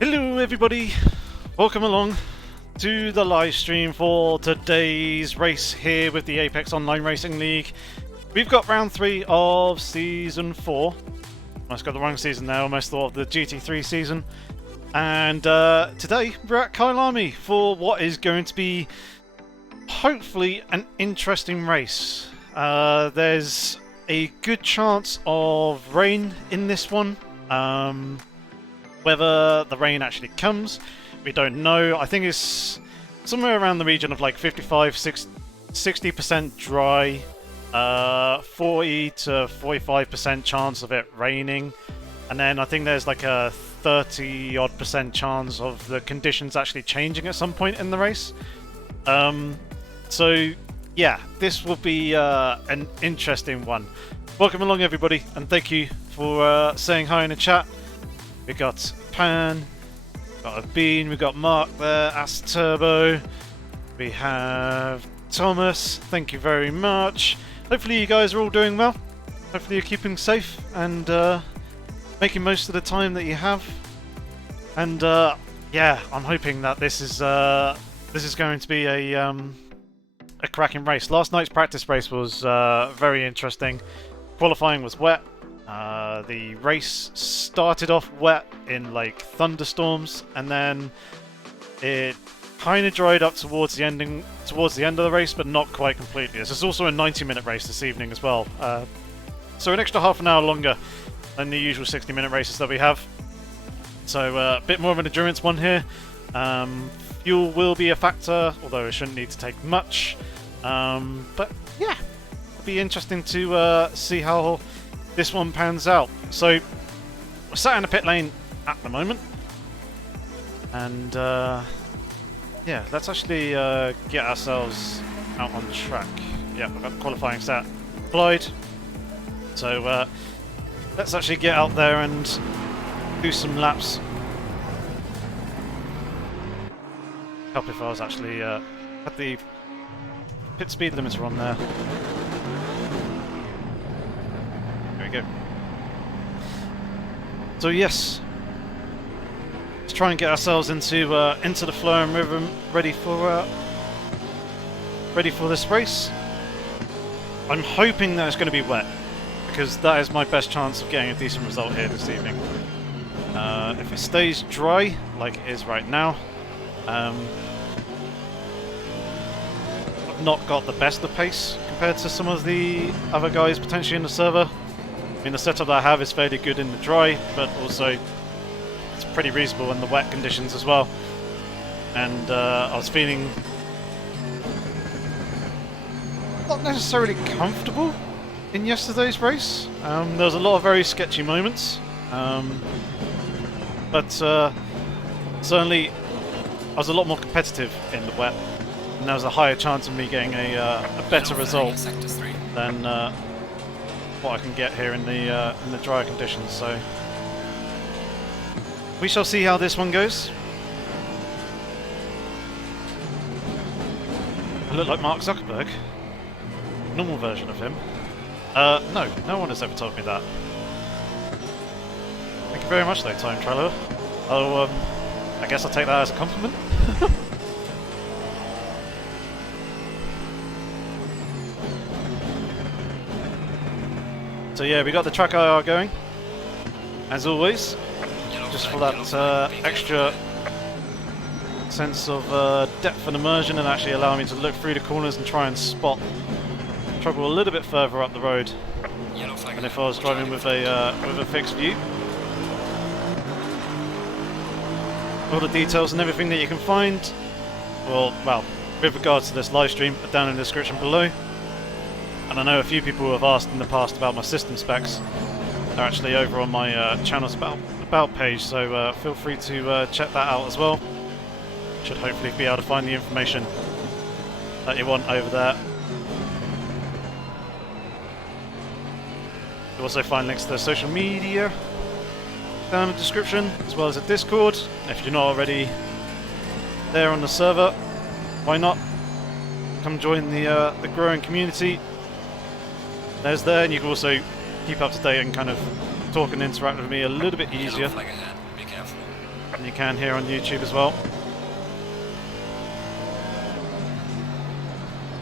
Hello everybody, welcome along to the live stream for today's race here with the Apex Online Racing League. We've got round 3 of season 4. Almost got the wrong season there, almost thought of the GT3 season. And today we're at Kayalami for what is going to be hopefully an interesting race. There's a good chance of rain in this one. Whether the rain actually comes, we don't know. I think it's somewhere around the region of like 60% dry, 40 to 45% chance of it raining, and then I think there's like a 30-odd% chance of the conditions actually changing at some point in the race. So yeah, this will be an interesting one. Welcome along everybody, and thank you for saying hi in the chat. We got Pan, got a Bean, we got Mark there, Assetto, we have Thomas, thank you very much. Hopefully you guys are all doing well. Hopefully you're keeping safe and making most of the time that you have. And yeah, I'm hoping that this is going to be a cracking race. Last night's practice race was very interesting. Qualifying was wet. The race started off wet in like thunderstorms, and then it kind of dried up towards the end of the race, but not quite completely. This is also a 90-minute race this evening as well, so an extra half an hour longer than the usual 60-minute races that we have. So a bit more of an endurance one here. Fuel will be a factor, although it shouldn't need to take much. But yeah, it'll be interesting to see how this one pans out. So we're sat in the pit lane at the moment, and yeah, let's actually get ourselves out on the track. Yeah, we've got the qualifying stat applied, so let's actually get out there and do some laps. Help if I was actually had the pit speed limiter on there. Go. So yes, let's try and get ourselves into the flow and rhythm, ready for this race. I'm hoping that it's going to be wet, because that is my best chance of getting a decent result here this evening. If it stays dry like it is right now, I've not got the best of pace compared to some of the other guys potentially in the server. I mean, the setup that I have is fairly good in the dry, but also it's pretty reasonable in the wet conditions as well. And I was feeling not necessarily comfortable in yesterday's race. There was a lot of very sketchy moments, but certainly I was a lot more competitive in the wet, and there was a higher chance of me getting a better result than what I can get here in the drier conditions. So we shall see how this one goes. I look like Mark Zuckerberg. Normal version of him. No one has ever told me that. Thank you very much though, Time Traveler. Oh, I guess I'll take that as a compliment. So yeah, we got the track AOR going, as always, just for that extra sense of depth and immersion, and actually allow me to look through the corners and try and spot trouble a little bit further up the road than if I was driving with a fixed view. All the details and everything that you can find, well, with regards to this live stream, are down in the description below. And I know a few people who have asked in the past about my system specs. They're actually over on my channel's about page, so feel free to check that out as well. Should hopefully be able to find the information that you want over there. You'll also find links to the social media down in the description, as well as a Discord. If you're not already there on the server, why not come join the growing community? There's there, and you can also keep up to date and kind of talk and interact with me a little bit easier. Be careful. And you can here on YouTube as well.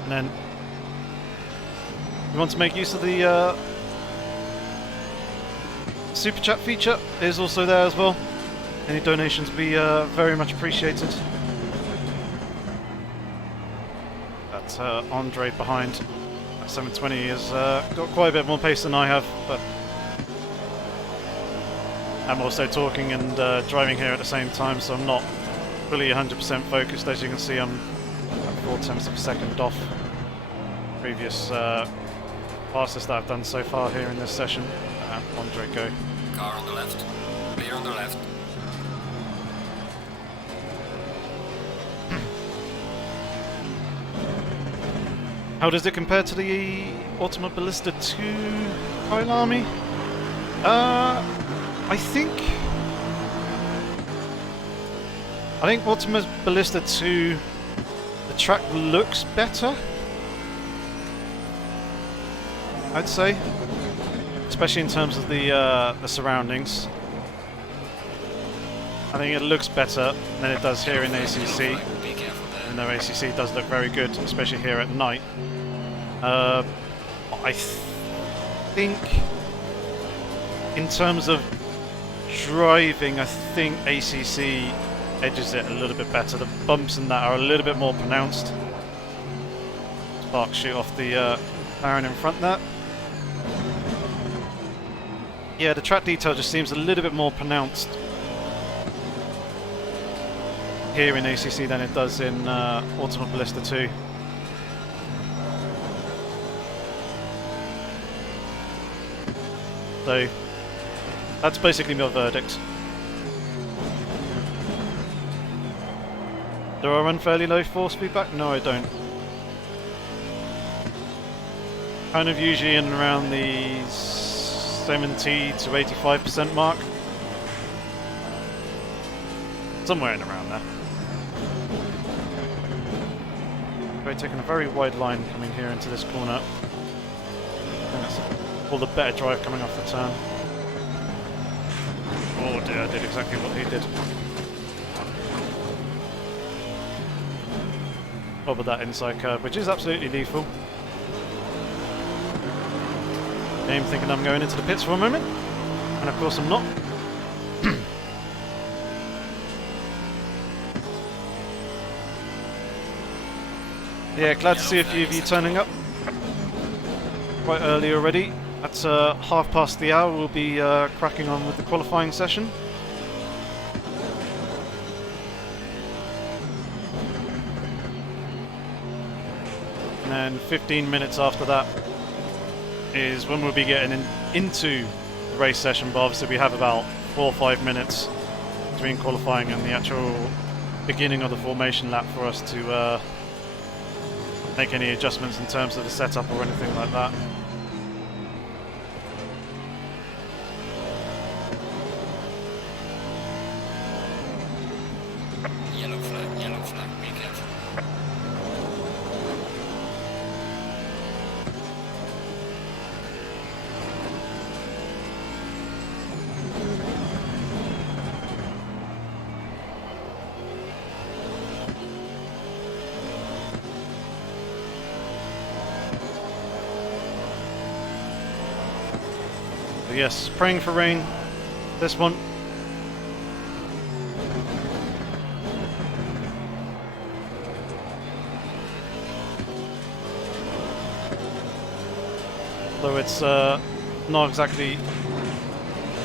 And then you want to make use of the Super Chat feature is also there as well. Any donations will be very much appreciated. That's Andre behind. That 720 has got quite a bit more pace than I have, but I'm also talking and driving here at the same time, so I'm not fully 100% focused. As you can see, I'm at 4/10 of a second off previous passes that I've done so far here in this session. Andre, go. Car on the left. Clear on the left. How does it compare to the Ultimate Ballista 2 Kayalami? I think Ultimate Ballista 2, the track looks better, I'd say, especially in terms of the surroundings. I think it looks better than it does here in ACC. Even though ACC does look very good, especially here at night. I think in terms of driving, I think ACC edges it a little bit better. The bumps and that are a little bit more pronounced. Spark shoot off the Baron in front there. Yeah, the track detail just seems a little bit more pronounced here in ACC than it does in Ultimate Ballista 2. So that's basically my verdict. Do I run fairly low force feedback? No, I don't. Kind of usually in around the 70 to 85% mark. Somewhere in around there. We're taking a very wide line coming here into this corner. I think that's all the better drive coming off the turn. Oh dear, I did exactly what he did. Over that inside curve, which is absolutely lethal. Game thinking I'm going into the pits for a moment, and of course I'm not. Yeah, glad to see a few of you turning up quite early already. At 1/2 the hour, we'll be cracking on with the qualifying session. And then 15 minutes after that is when we'll be getting into the race session, but obviously we have about 4 or 5 minutes between qualifying and the actual beginning of the formation lap for us to make any adjustments in terms of the setup or anything like that. Yellow flag, be careful. Yes, praying for rain. This one. Though it's not exactly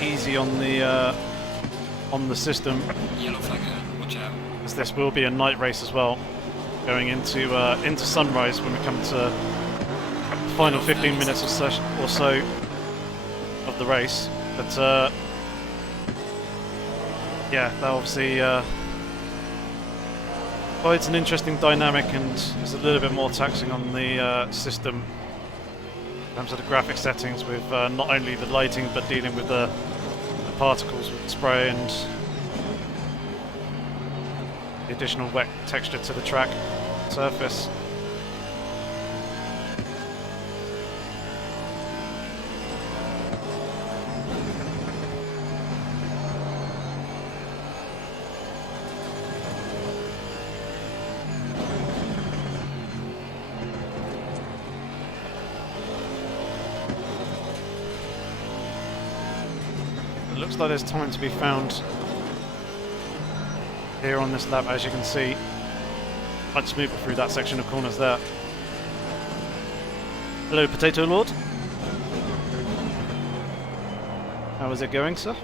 easy on the system. Yellow flag, watch out. As this will be a night race as well, going into sunrise when we come to the final 15 minutes or so of the race. But yeah, that obviously provides an interesting dynamic and is a little bit more taxing on the system in terms of the graphic settings, with not only the lighting but dealing with the particles with the spray and the additional wet texture to the track surface. Looks like there's time to be found here on this lap, as you can see. Quite smooth through that section of corners there. Hello, Potato Lord. How is it going, sir?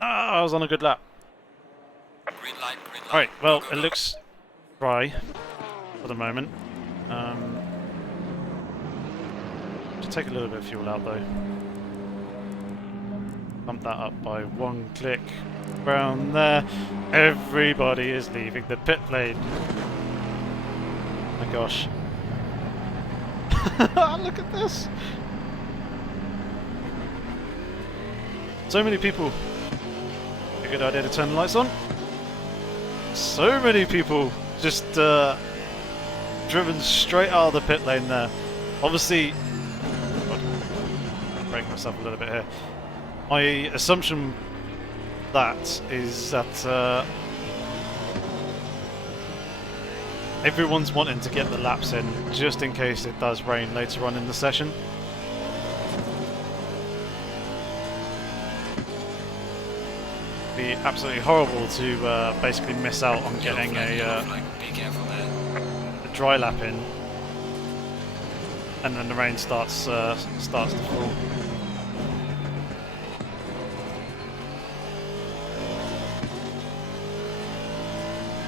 I was on a good lap. Green light, green light. Alright, well, Go, go, it go. looks dry for the moment. Should take a little bit of fuel out though. Bump that up by one click. Around there. Everybody is leaving the pit lane. My gosh. Look at this! So many people. A good idea to turn the lights on. So many people just driven straight out of the pit lane there. Obviously, I'll break myself a little bit here. My assumption that is that everyone's wanting to get the laps in just in case it does rain later on in the session. Be absolutely horrible to basically miss out on getting Yellow flag. Be careful there. a dry lap in, and then the rain starts to fall.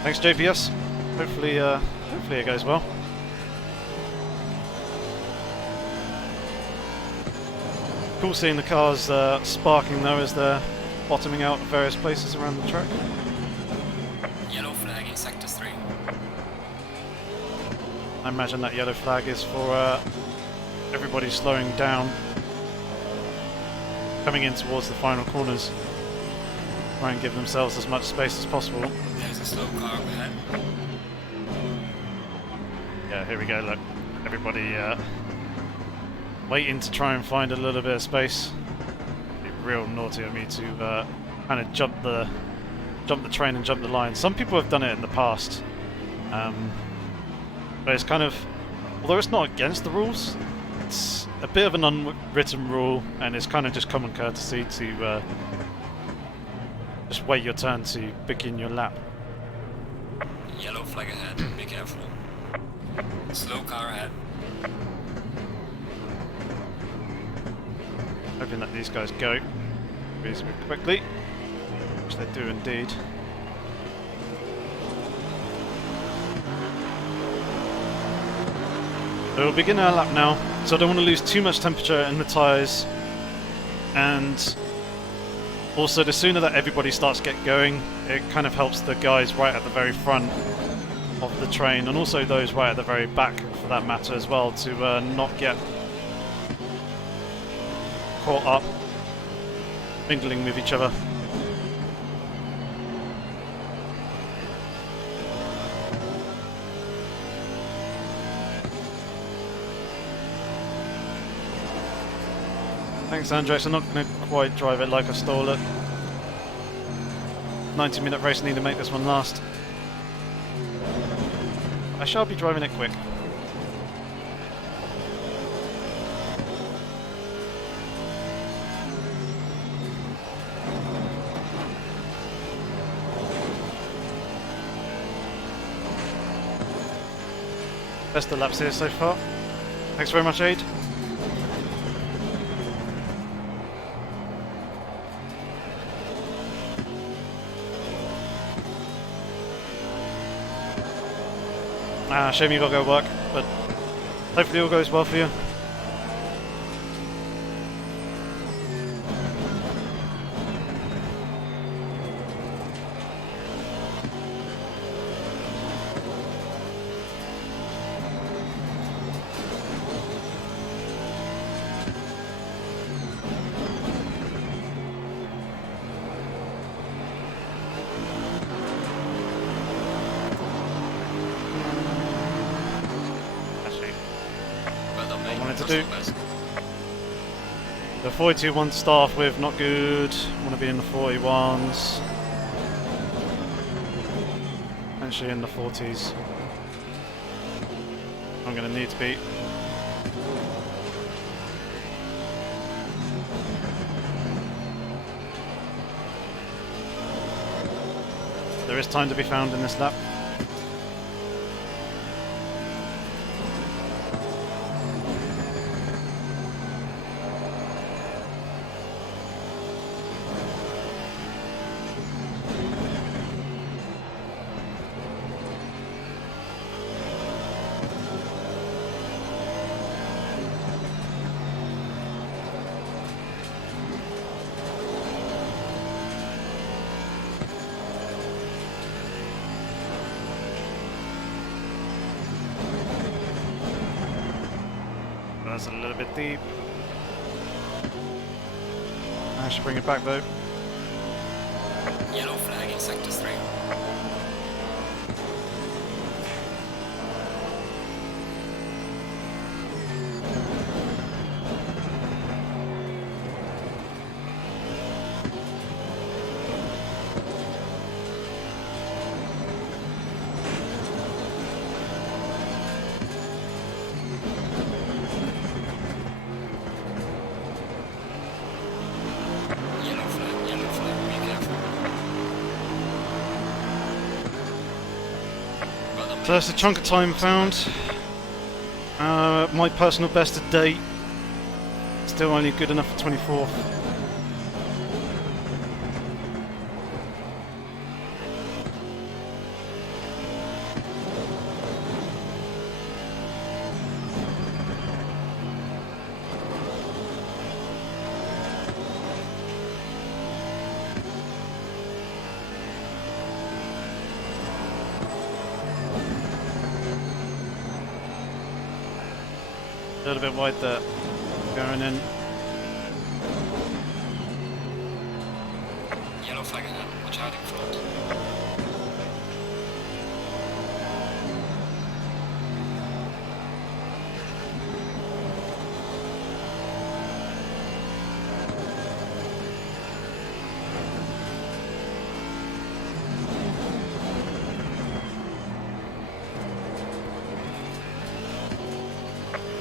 Thanks, JPS. Hopefully it goes well. Cool seeing the cars sparking though as they're bottoming out at various places around the track. Yellow flag in sector 3. I imagine that yellow flag is for everybody slowing down, coming in towards the final corners. Try and give themselves as much space as possible. There's a slow car ahead. Yeah, here we go, look. Everybody waiting to try and find a little bit of space. It'd be real naughty of me to kind of jump the train and jump the line. Some people have done it in the past. But it's kind of, although it's not against the rules, it's a bit of an unwritten rule, and it's kind of just common courtesy to just wait your turn to begin your lap. Yellow flag ahead. Be careful. Slow car ahead. Hoping that these guys go reasonably quickly, which they do indeed. So we'll begin our lap now, so I don't want to lose too much temperature in the tyres, and also the sooner that everybody starts to get going, it kind of helps the guys right at the very front of the train, and also those right at the very back for that matter as well, to not get caught up mingling with each other. Thanks, Andrex. I'm not going to quite drive it like I stole it. 90-minute race, need to make this one last. I shall be driving it quick. Best of laps here so far. Thanks very much, Aid. Shame you got to go work, but hopefully it all goes well for you. do. Personal best. The 42 one to start off with, not good. Want to be in the 41s. Actually in the 40s. I'm going to need to be. There is time to be found in this lap. That's a little bit deep. I should bring it back though. Yellow flag in sector 3. Yellow flag, be careful. So that's a chunk of time found. My personal best to date. Still only good enough for 24th. A little bit wide there. Going in. Yellow flag ahead, watch out in front.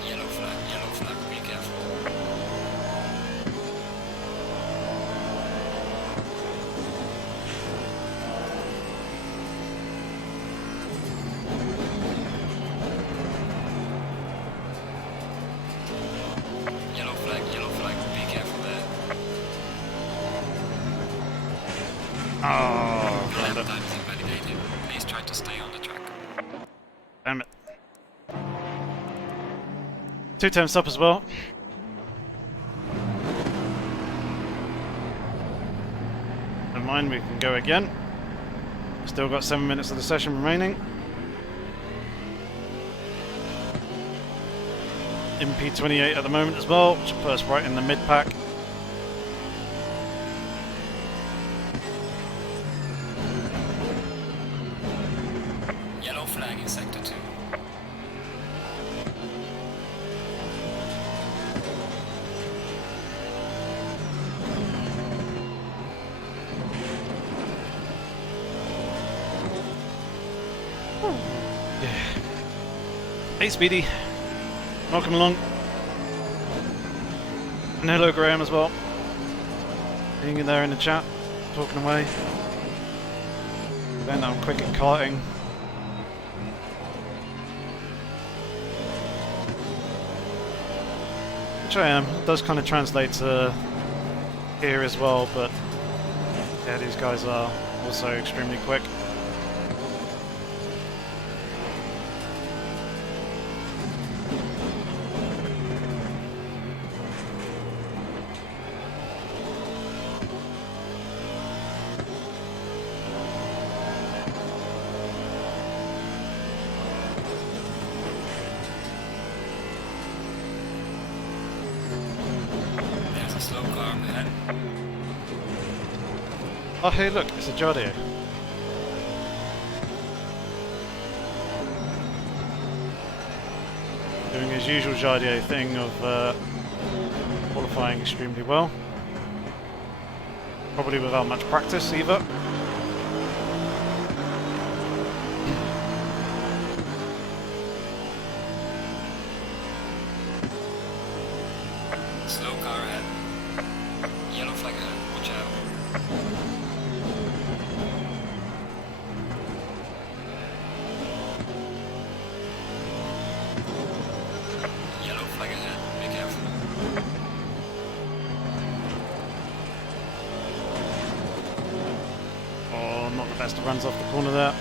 Yellow flag, be careful. Yellow flag, be careful there. Oh, Lap round time is invalidated. Please try to stay on the track. damn it. 2 temps up as well. Never mind, we can go again. Still got 7 minutes of the session remaining. MP28 at the moment as well, which will put us right in the mid-pack. Yellow flag in sector 2. Hey Speedy, welcome along. And hello Graham as well. Being in there in the chat, talking away. Then I'm quick at karting. Which I am. It does kind of translate to here as well, but yeah, these guys are also extremely quick. There's a slow car up ahead. Oh hey look, it's a Jardio. Doing his usual Jardier thing of qualifying extremely well. Probably without much practice either. Slow car ahead. Yellow flag ahead. Watch out. Yellow flag ahead. Be careful. Oh, not the best of runs off the corner there.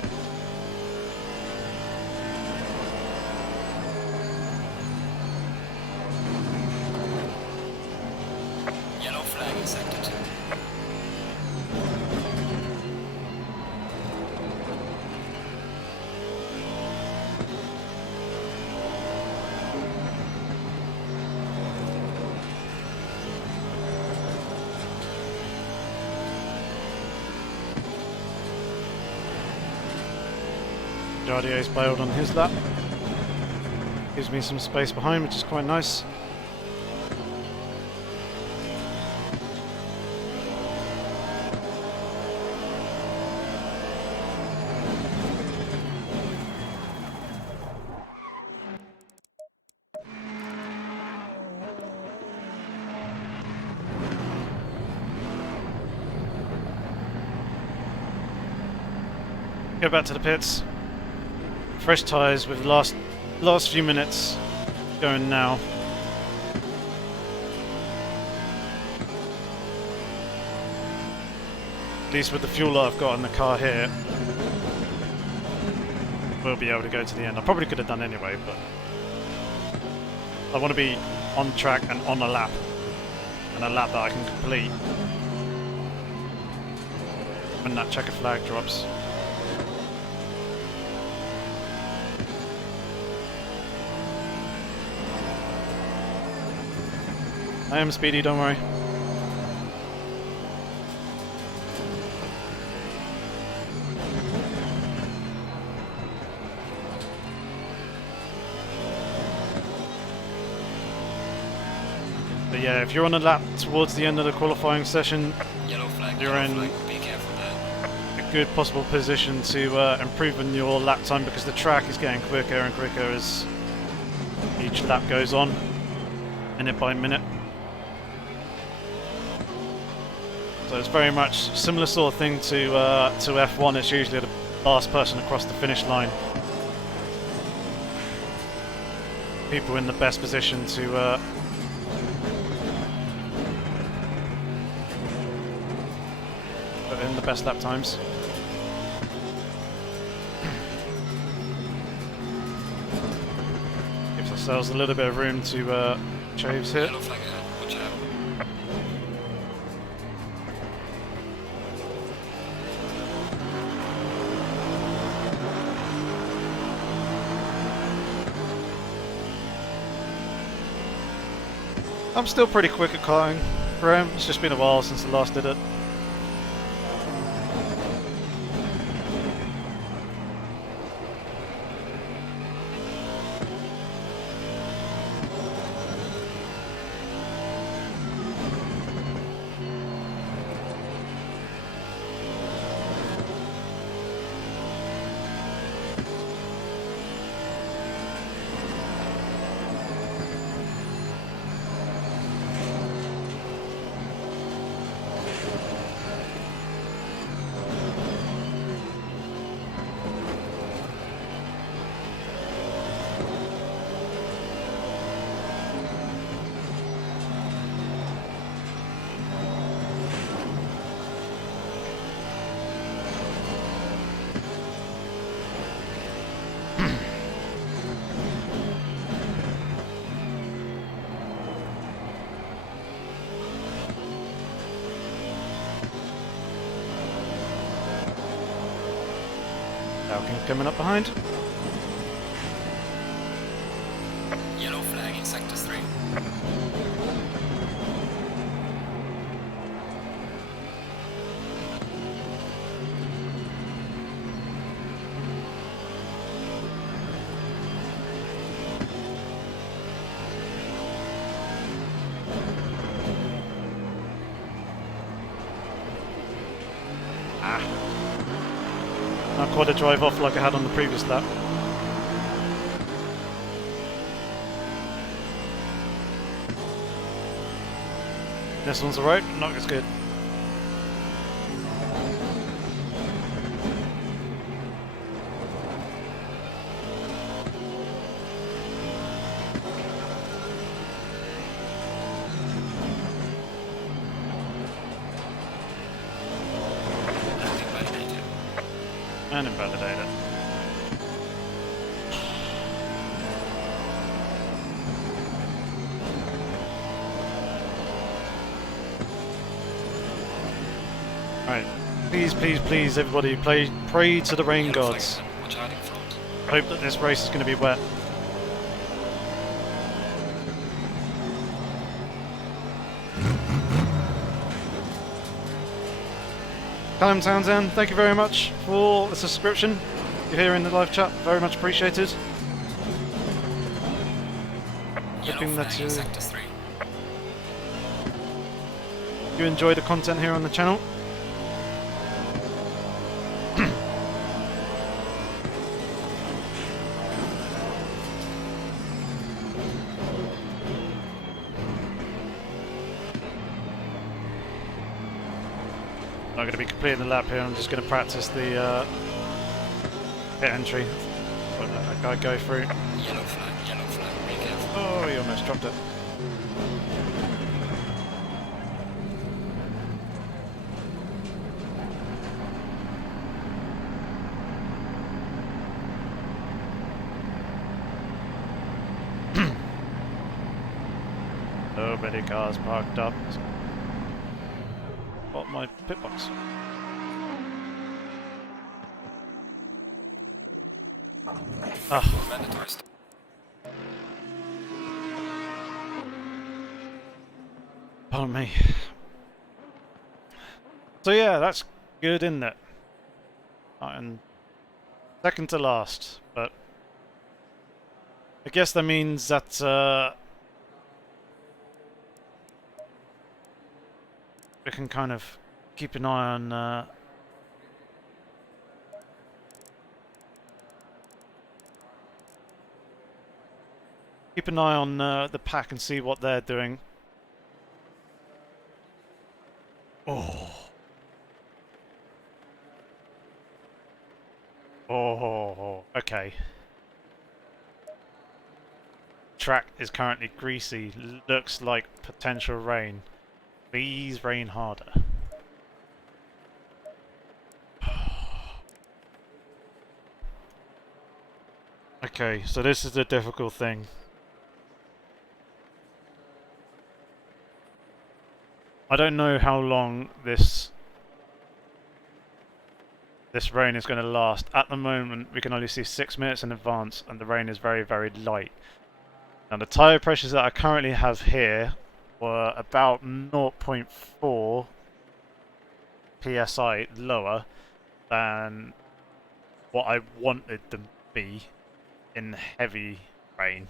Yellow flag in sector 2. Jardier's bailed on his lap. Gives me some space behind, which is quite nice. Go back to the pits. Fresh tyres with the last few minutes going now. At least with the fuel that I've got in the car here, we'll be able to go to the end. I probably could have done anyway, but I want to be on track and on a lap, and a lap that I can complete when that checker flag drops. I am speedy, don't worry. But yeah, if you're on a lap towards the end of the qualifying session, Yellow flag. you're Yellow in flag. Be careful there. a good possible position to improve on your lap time, because the track is getting quicker and quicker as each lap goes on, minute by minute. So it's very much similar sort of thing to F1. It's usually the last person across the finish line. People in the best position to put in the best lap times. Gives ourselves a little bit of room to chaves here. Yellow flag ahead. Watch out. I'm still pretty quick at karting, Graham. It's just been a while since I last did it. Falcon coming up behind. Yellow flag in sector 3. Now quad a drive off like I had on the previous lap. This one's alright, not as good. And invalidate it. Right, please, please, please, everybody, pray to the rain gods. Hope that this race is going to be wet. Callum Townsend, thank you very much for the subscription. You're here in the live chat, very much appreciated. Hoping that you enjoy the content here on the channel. I'm going to be completing the lap here. I'm just going to practice the pit entry. Let that guy go through. Yellow flag, be careful. Oh, he almost dropped it. So many cars parked up. Got my pit box. Mandatory. Pardon me. So yeah, that's good, isn't it? And second to last, but I guess that means that we can kind of keep an eye on the pack and see what they're doing. Oh, okay. Track is currently greasy. Looks like potential rain. Please rain harder. Okay, so this is the difficult thing. I don't know how long this rain is going to last. At the moment, we can only see 6 minutes in advance, and the rain is very, very light. Now, the tyre pressures that I currently have here were about 0.4 psi lower than what I wanted them to be in heavy rain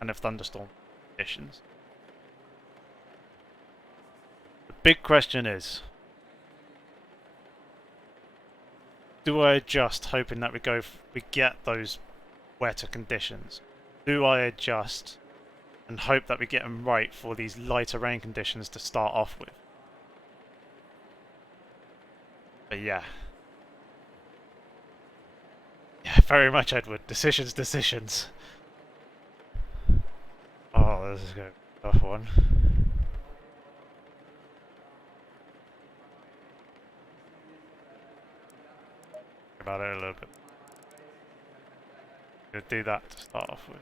and of thunderstorm conditions. The big question is, do I adjust hoping that we get those wetter conditions? Do I adjust and hope that we get them right for these lighter rain conditions to start off with? But yeah. Yeah, very much, Edward. Decisions. Oh, this is going to be a tough one. About it a little bit. I'm going to do that to start off with.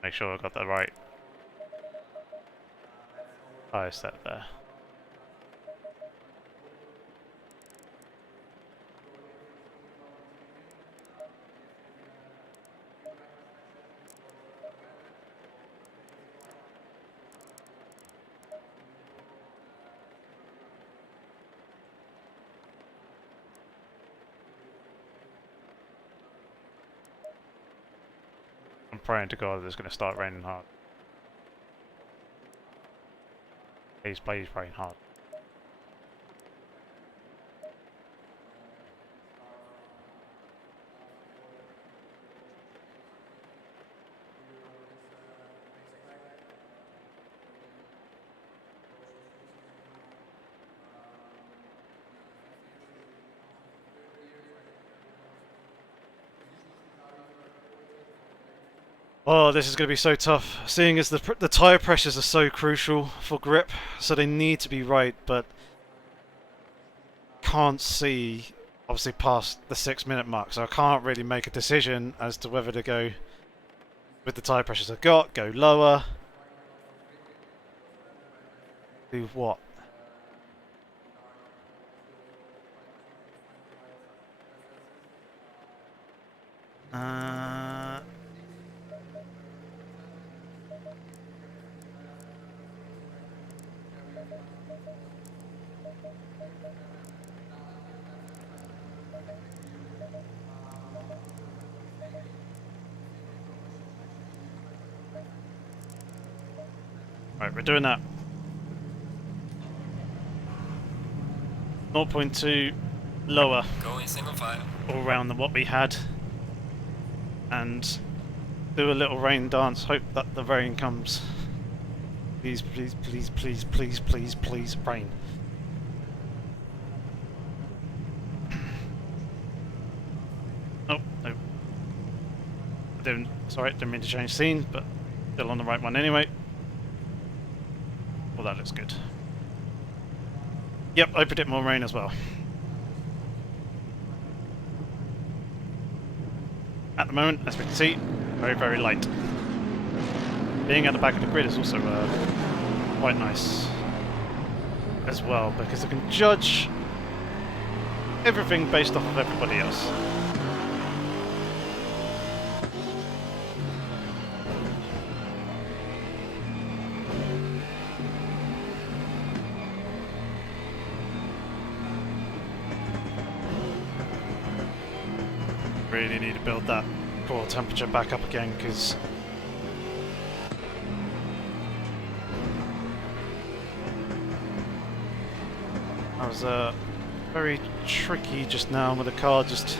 Make sure I got the right tyre set there. I'm praying to God that it's going to start raining hard. Please, please rain hard. Oh, this is going to be so tough, seeing as the tyre pressures are so crucial for grip, so they need to be right, but can't see, obviously, past the 6-minute mark, so I can't really make a decision as to whether to go with the tyre pressures I've got, go lower, do what? Right, we're doing that. 0.2 lower. Going single file. All round than what we had. And do a little rain dance, hope that the rain comes. Please, please, please, please, please, please, please, rain. Oh, no. Didn't mean to change scene, but still on the right one anyway. Well, that looks good. Yep, I predict more rain as well. At the moment, as we can see, very, very light. Being at the back of the grid is also quite nice as well, because I can judge everything based off of everybody else. Really need to build that core temperature back up again, because I was very tricky just now with the car. Just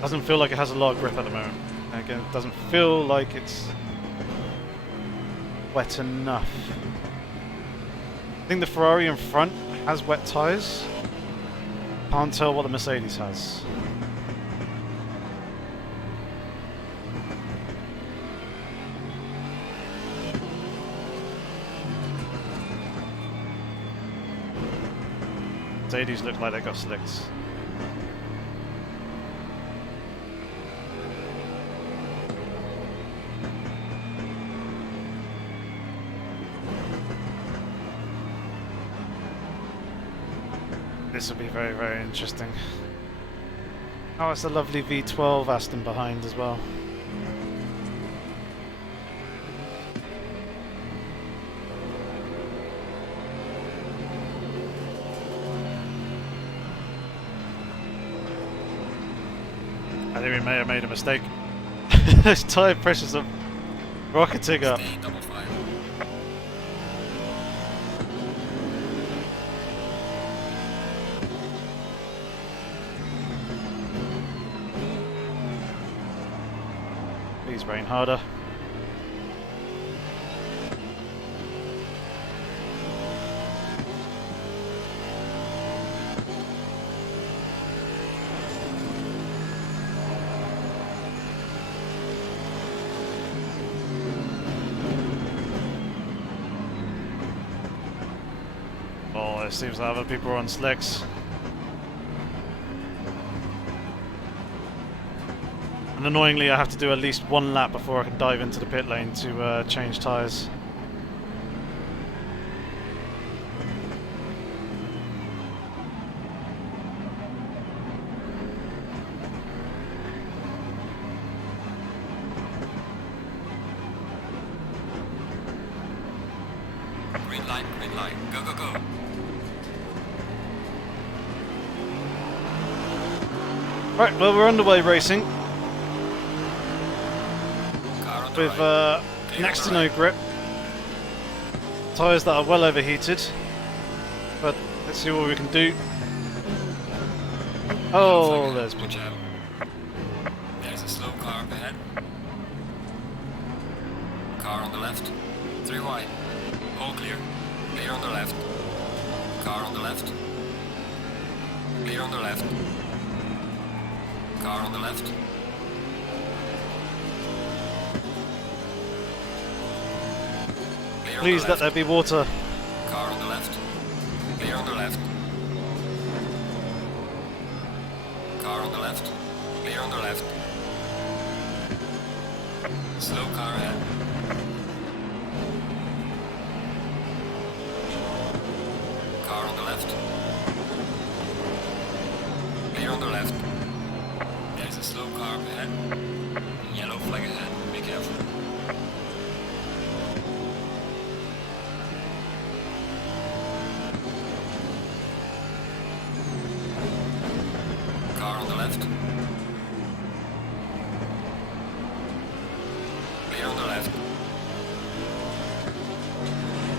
doesn't feel like it has a lot of grip at the moment. And again, it doesn't feel like it's wet enough. I think the Ferrari in front has wet tyres. Can't tell what the Mercedes has. Mercedes look like they got slicks. This will be very, very interesting. Oh, it's a lovely V12 Aston behind as well. I think we may have made a mistake. Those tyre pressures are rocketing up. Please rain harder. Oh, it seems like other people are on slicks. And annoyingly, I have to do at least one lap before I can dive into the pit lane to change tyres. Green light, go, go, go. Right, well, we're underway racing. with right. next to no grip. Tyres that are well overheated. But let's see what we can do. Oh, there's Watch people. out. There's a slow car up ahead. Car on the left. 3 wide. All clear. Clear on the left. Car on the left. Clear on the left. Car on the left. Clear on Please the let left. there be water. Car on the left. Clear on the left. Car on the left. Clear on the left. Slow car ahead. Car on the left. Clear on the left. There's a slow car up ahead. Yellow flag ahead. Be careful. Car on the left. Clear on the left.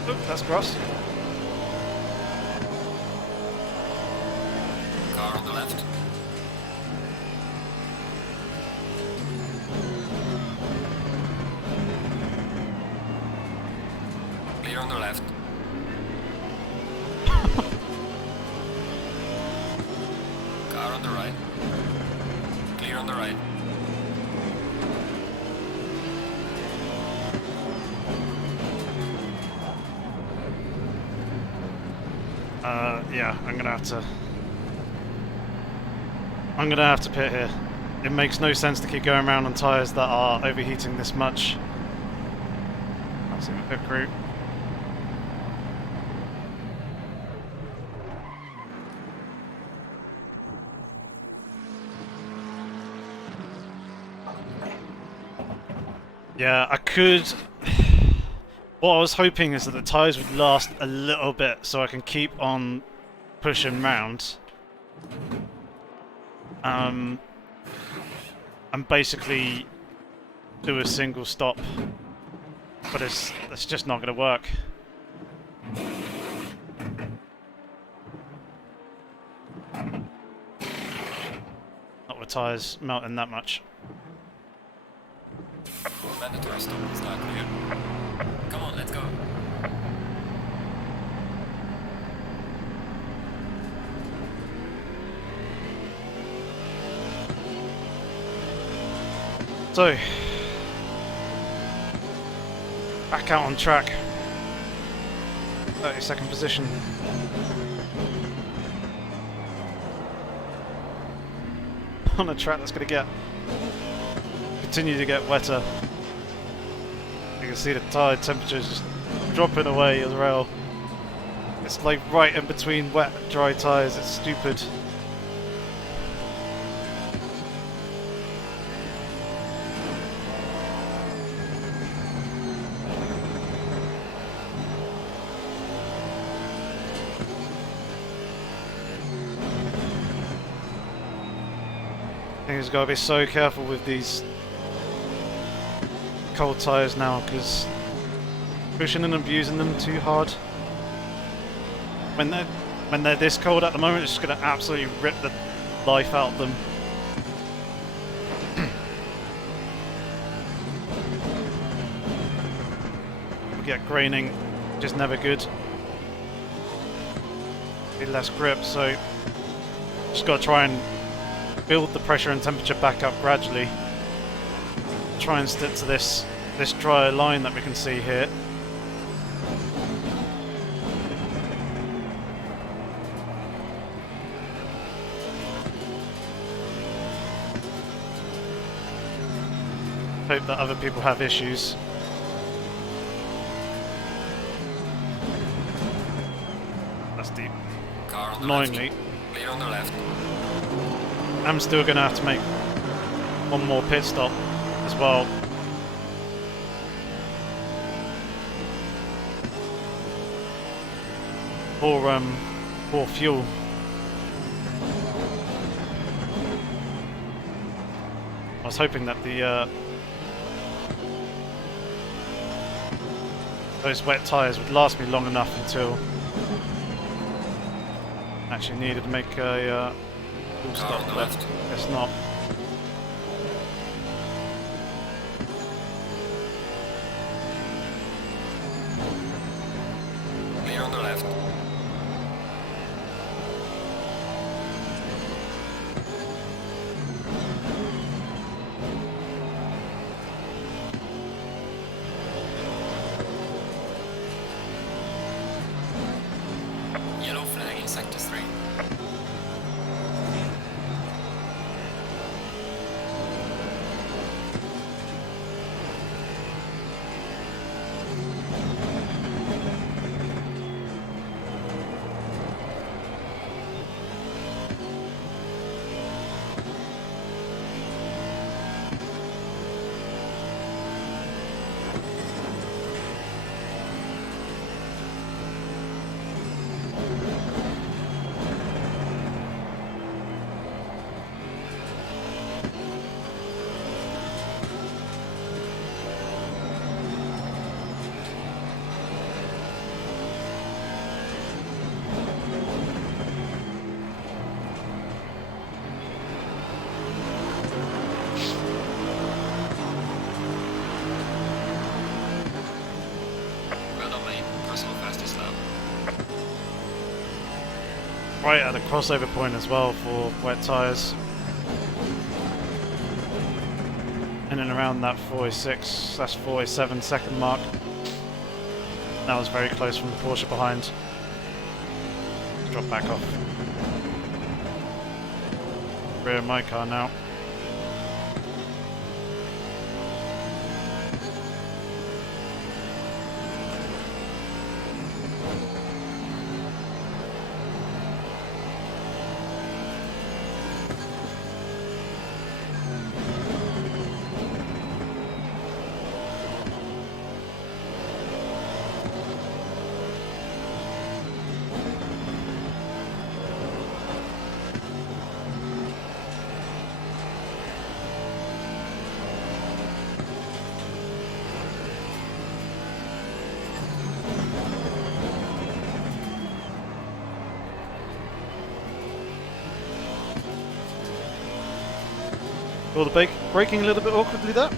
Oh, that's cross. Car on the left. Clear on the left. Car on the right. Clear on the right. Yeah, I'm gonna have to pit here. It makes no sense to keep going around on tyres that are overheating this much. That's in the pit crew. Yeah, I could. What I was hoping is that the tyres would last a little bit so I can keep on pushing round. And basically do a single stop. But it's just not going to work. Not with tyres melting that much. Mandatory stop is not clear. Come on, let's go. So, back out on track. 32nd position. On a track that's going to continue to get wetter. You can see the tyre temperature is just dropping away as well. It's like right in between wet and dry tyres. It's stupid. I think he's got to be so careful with these cold tyres now, because pushing and abusing them too hard. When they're this cold at the moment, it's just going to absolutely rip the life out of them. Get graining, just never good. Need less grip, so just got to try and build the pressure and temperature back up gradually. Try and stick to this dry line that we can see here. Hope that other people have issues. That's deep. Car on the Annoyingly, left. Clear on the left. I'm still going to have to make one more pit stop as well. For fuel. I was hoping that the those wet tyres would last me long enough until I actually needed to make a full Car stop, on the but left. guess not. Clear on the left. Yellow flag in sector 3. Well done, mate. Personal fastest lap. Right at the crossover point as well for wet tyres. In and around that 46/47 second mark. That was very close from the Porsche behind. Drop back off. Rear of my car now. All the braking a little bit awkwardly there.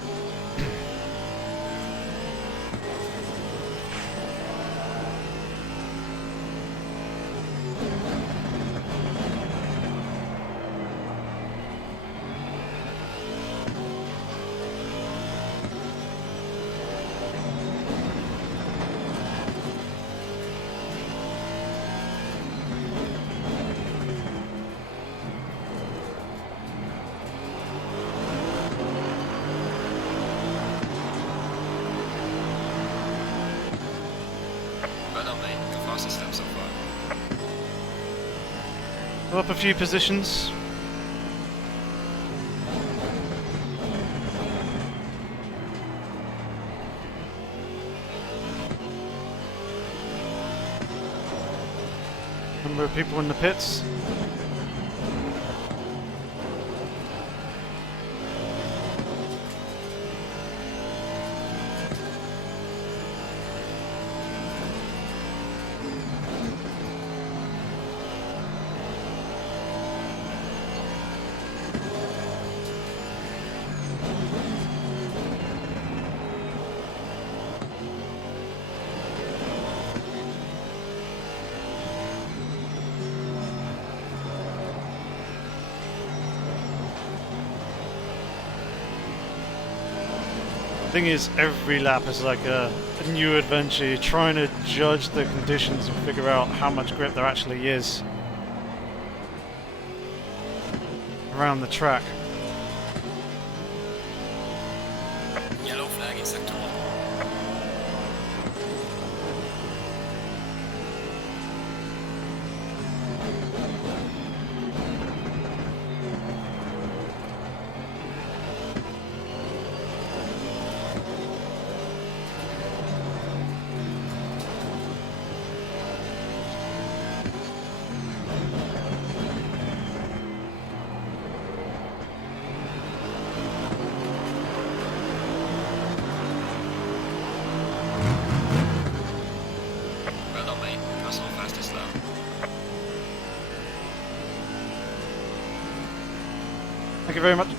Well done, mate. Your fastest lap so far. Up a few positions. Number of people in the pits. Thing is, every lap is like a new adventure. You're trying to judge the conditions and figure out how much grip there actually is around the track. Yellow flag in sector 1. you very much,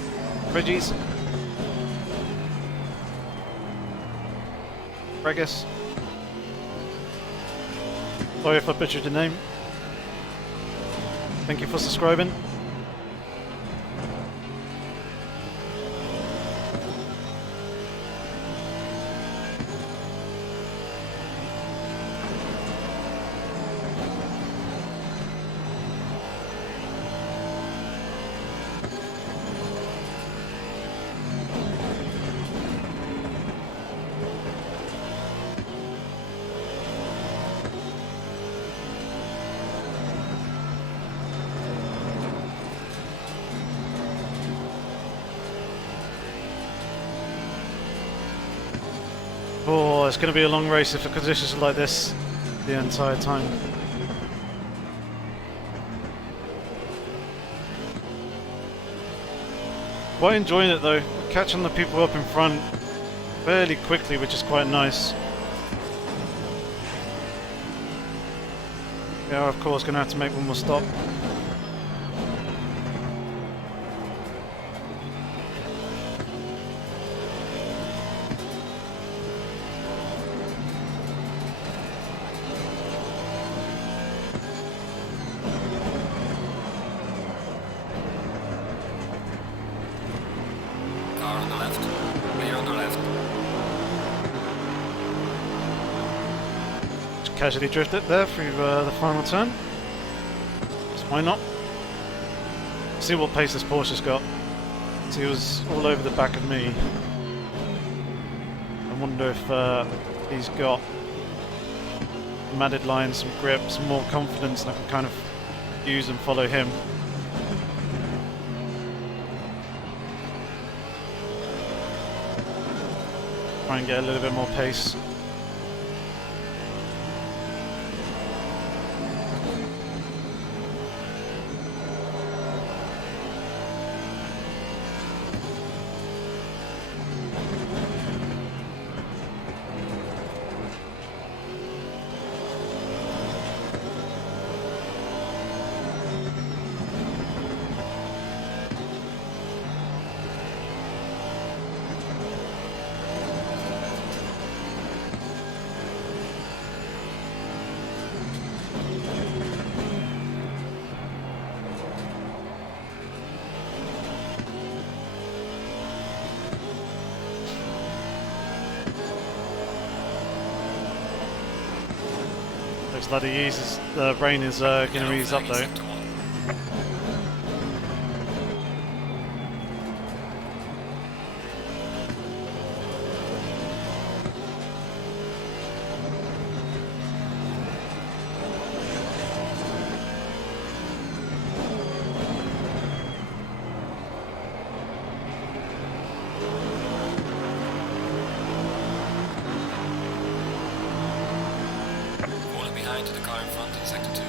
Reggie's. Regis. Sorry if I butchered your name. Thank you for subscribing. Oh, it's going to be a long race if the conditions are like this the entire time. Quite enjoying it though, catching the people up in front fairly quickly, which is quite nice. Yeah, of course, going to have to make one more stop. Casually drifted there through the final turn. So why not? See what pace this Porsche's got. So he was all over the back of me. I wonder if he's got some added lines, some grip, some more confidence, and I can kind of use and follow him. Try and get a little bit more pace. Looks like the rain is going to ease up though. To the car in front in sector 2.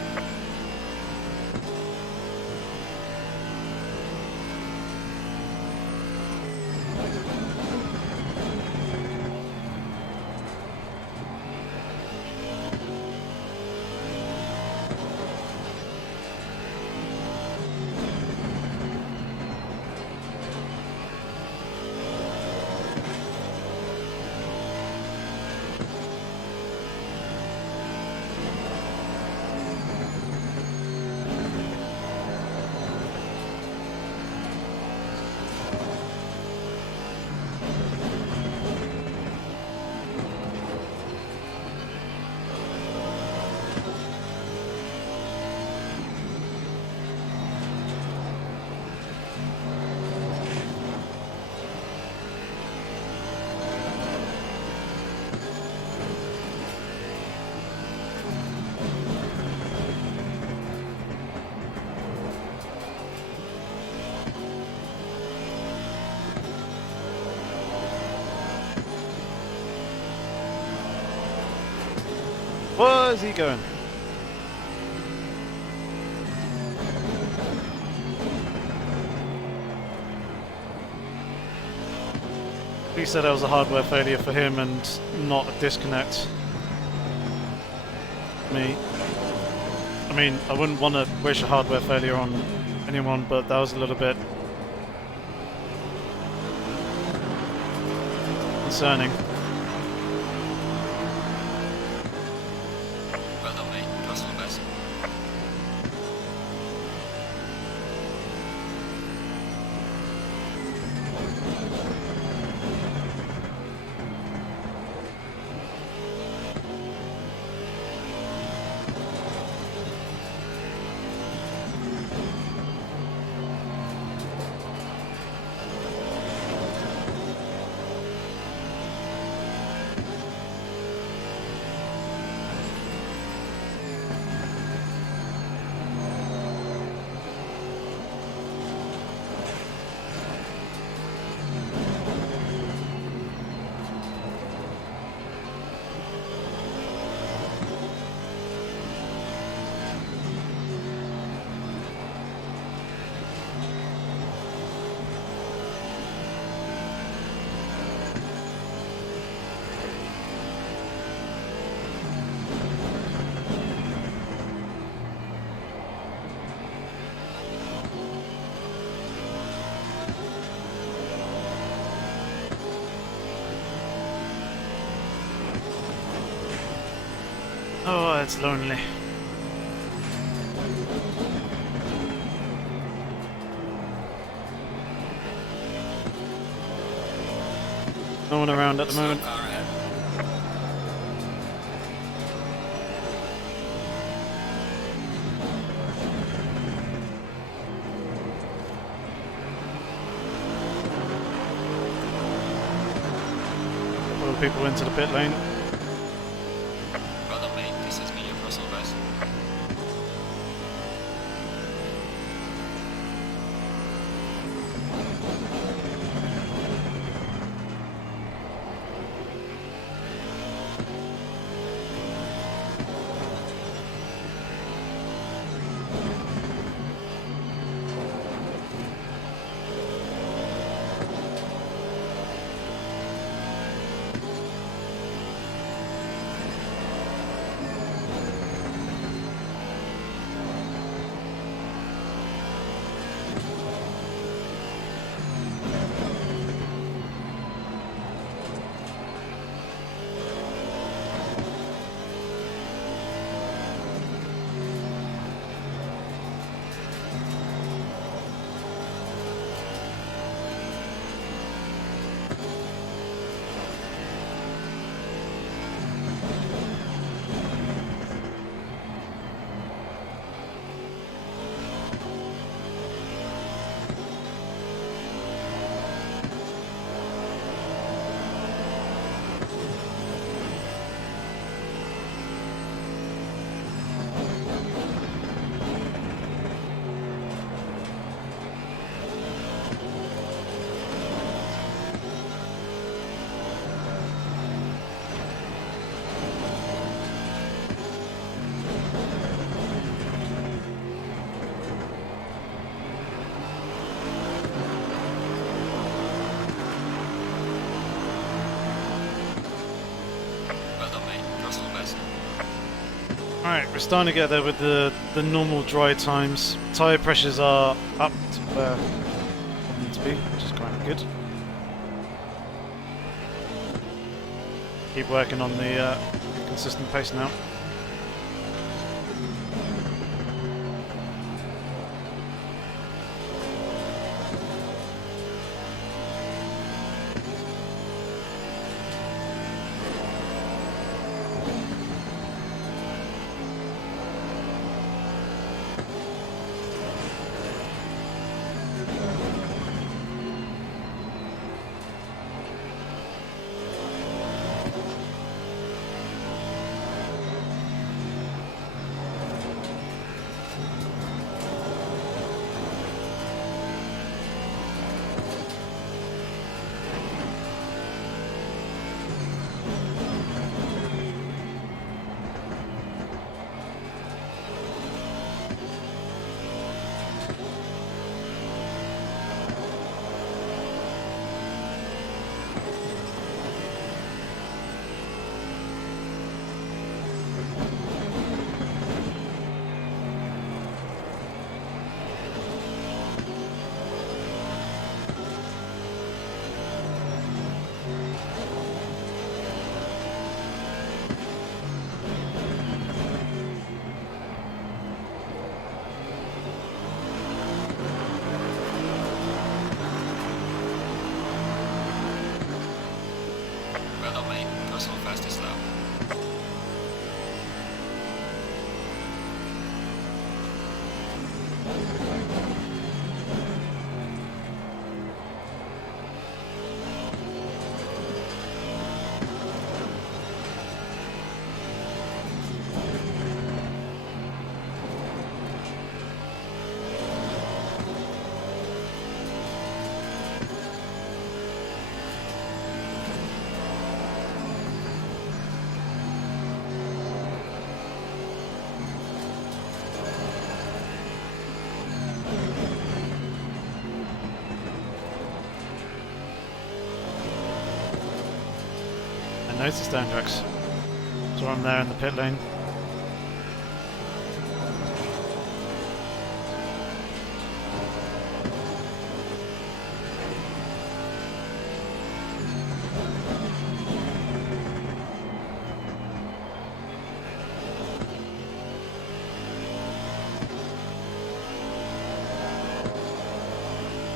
Where's he going? He said it was a hardware failure for him and not a disconnect. Me. I mean, I wouldn't want to wish a hardware failure on anyone, but that was a little bit concerning. Well done, mate. Personal best. Oh, it's lonely. No one around at the Slow moment. car ahead. All the people into the pit lane. Well done, mate. This has been your personal best. Well done, mate. Personal best. Alright, we're starting to get there with the normal dry times. Tyre pressures are up to where they need to be, which is kind of good. Keep working on the consistent pace now. noticed Andrex. Saw him there in the pit lane.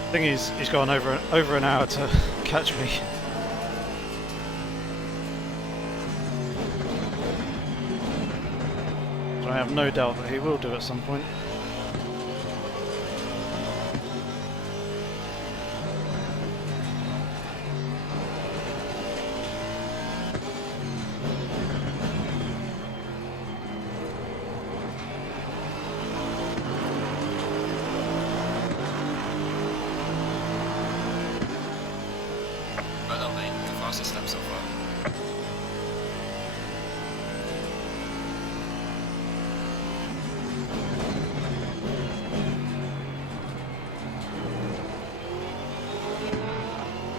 I think he's gone over an hour to catch me. So I have no doubt that he will do at some point. Step so far.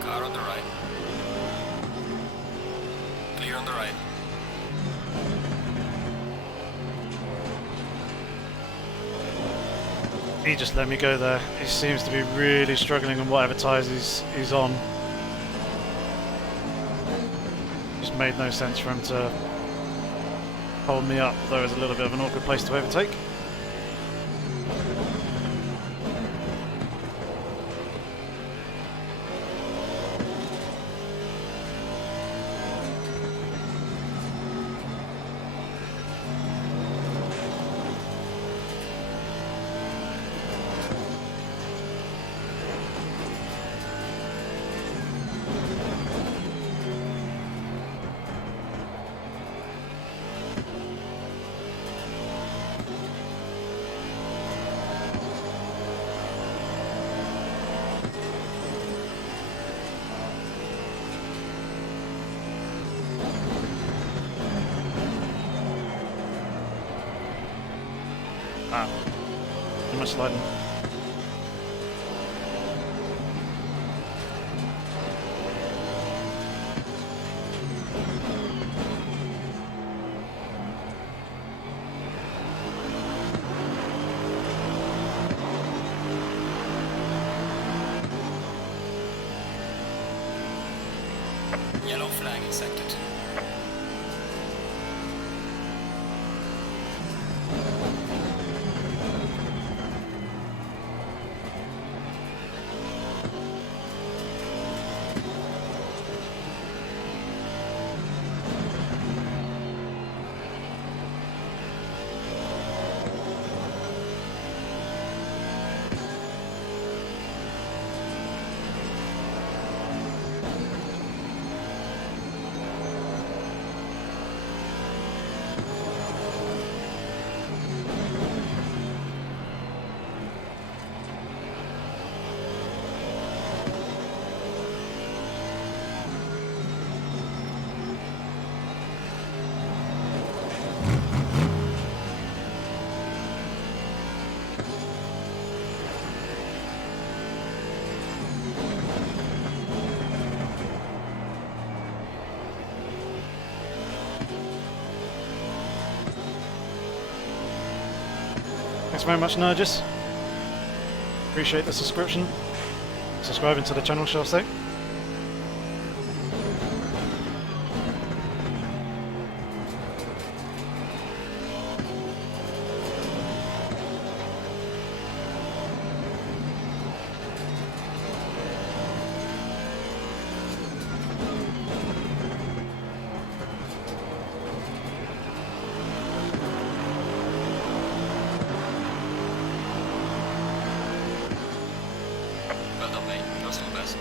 Car on the right. Clear on the right. He just let me go there. He seems to be really struggling on whatever tyres he's on. Made no sense for him to hold me up, though it was a little bit of an awkward place to overtake. Ah, too much sliding. Yellow flag in sector 2. Thanks very much, Nergis. Appreciate the subscription. Subscribing to the channel, shall I say. Well done, mate. Yours all the best.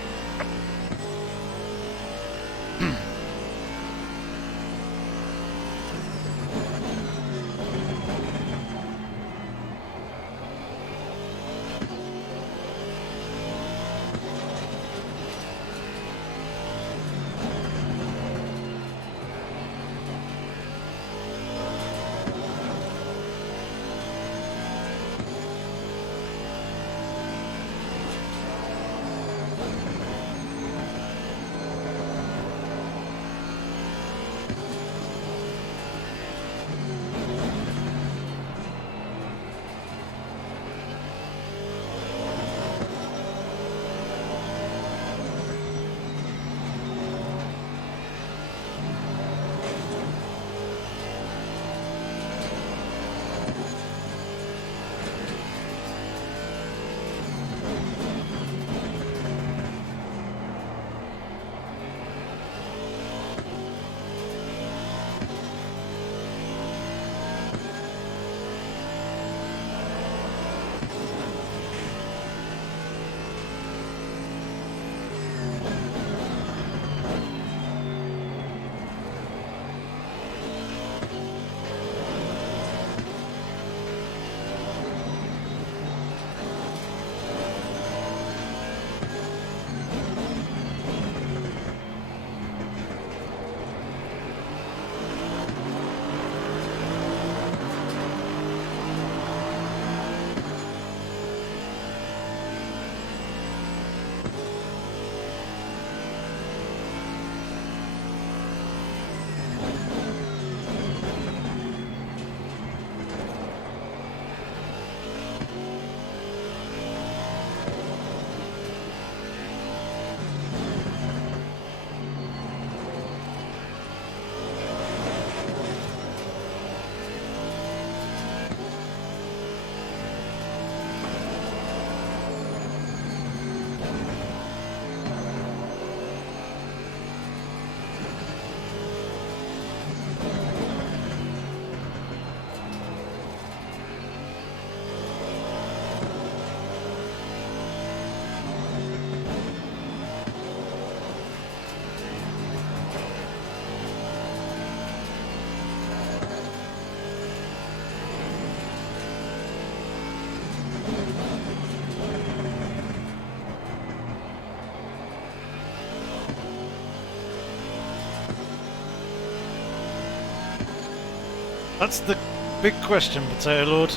That's the big question, Potato Lord.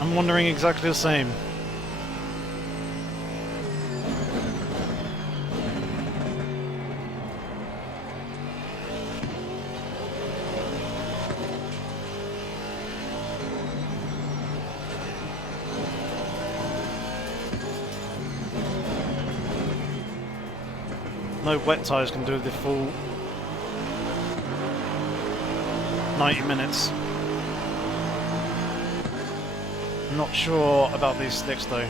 I'm wondering exactly the same. No wet tyres can do the full 90 minutes. I'm not sure about these slicks though.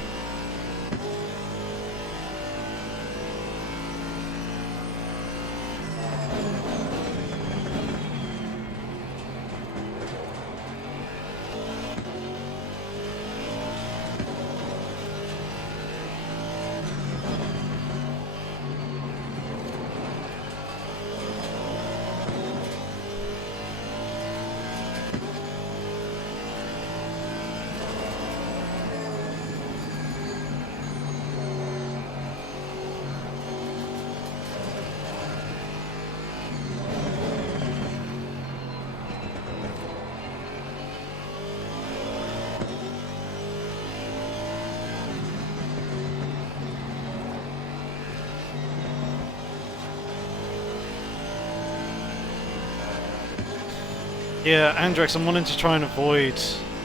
Yeah, Andrex, I'm wanting to try and avoid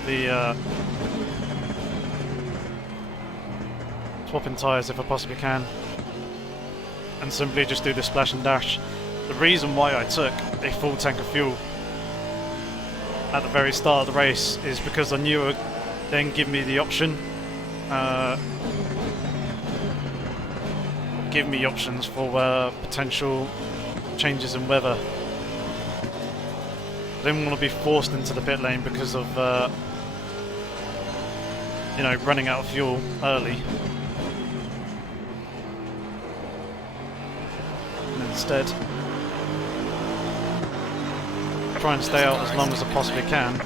the swapping tyres if I possibly can, and simply just do the splash and dash. The reason why I took a full tank of fuel at the very start of the race is because I knew it would then give me the option, give me options for potential changes in weather. I didn't want to be forced into the pit lane because of, you know, running out of fuel early. And instead, try and stay out as long as I possibly can.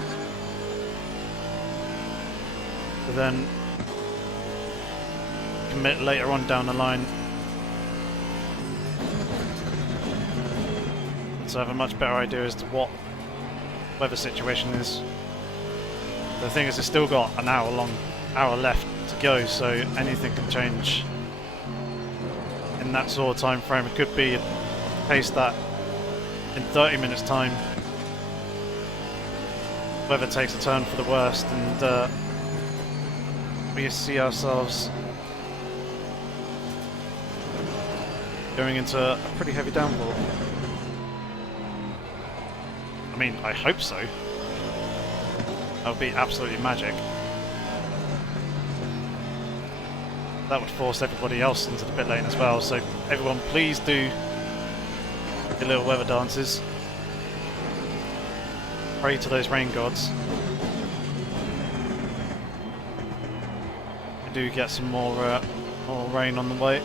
But then commit later on down the line. So I have a much better idea as to what weather situation is. The thing is, it's still got an hour left to go, so anything can change in that sort of time frame. It could be a case that in 30 minutes time weather takes a turn for the worst and we see ourselves going into a pretty heavy downpour. I mean, I hope so. That would be absolutely magic. That would force everybody else into the pit lane as well, so everyone please do your little weather dances. Pray to those rain gods. We do get some more rain on the way.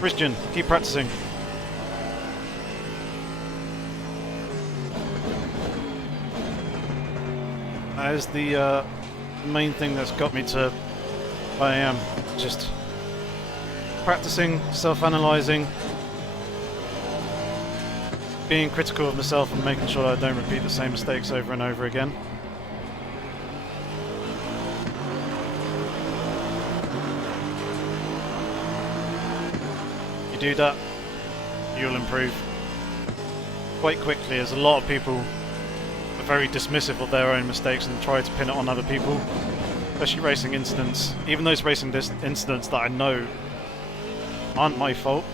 Christian, keep practicing. That is the main thing that's got me to where I am. Just practicing, self-analysing, being critical of myself and making sure that I don't repeat the same mistakes over and over again. You do that, you'll improve quite quickly, as a lot of people are very dismissive of their own mistakes and try to pin it on other people, especially racing incidents. Even those racing incidents that I know aren't my fault,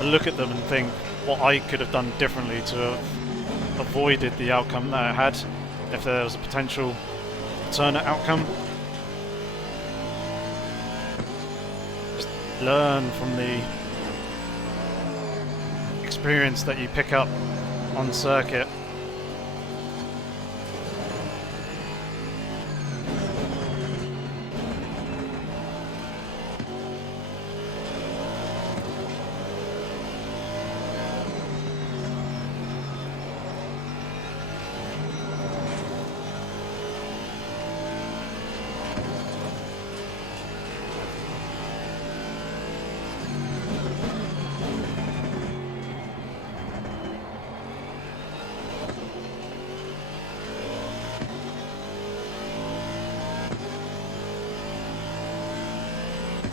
I look at them and think what I could have done differently to have avoided the outcome that I had, if there was a potential alternate outcome. Just learn from the experience that you pick up on circuit.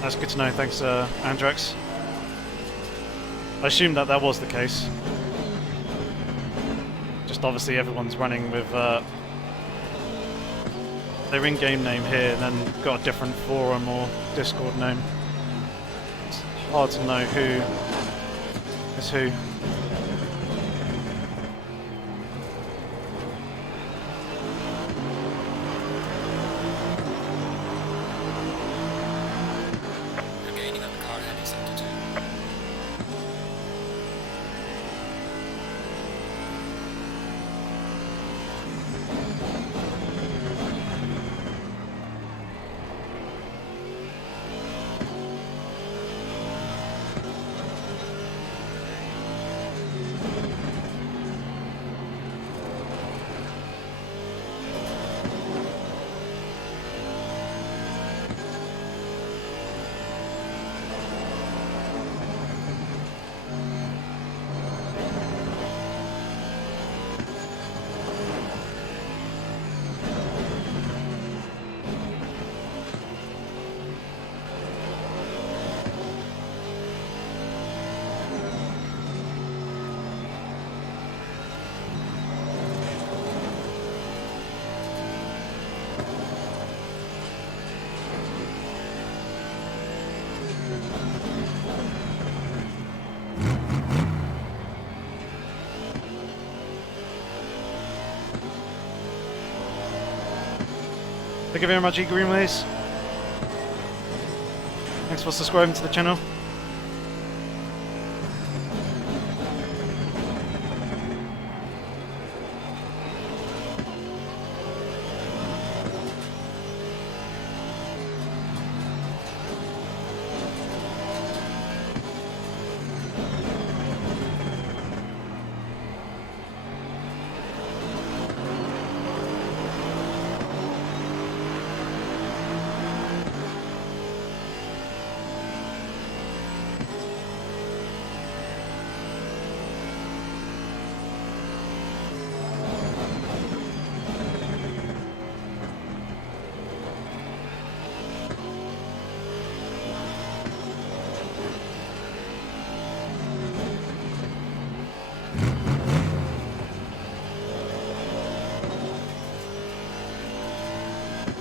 That's good to know, thanks Andrex. I assumed that that was the case. Just obviously everyone's running with their in-game name here and then got a different forum or Discord name. It's hard to know who is who. Thank you very much, eGreenways. Thanks for subscribing to the channel.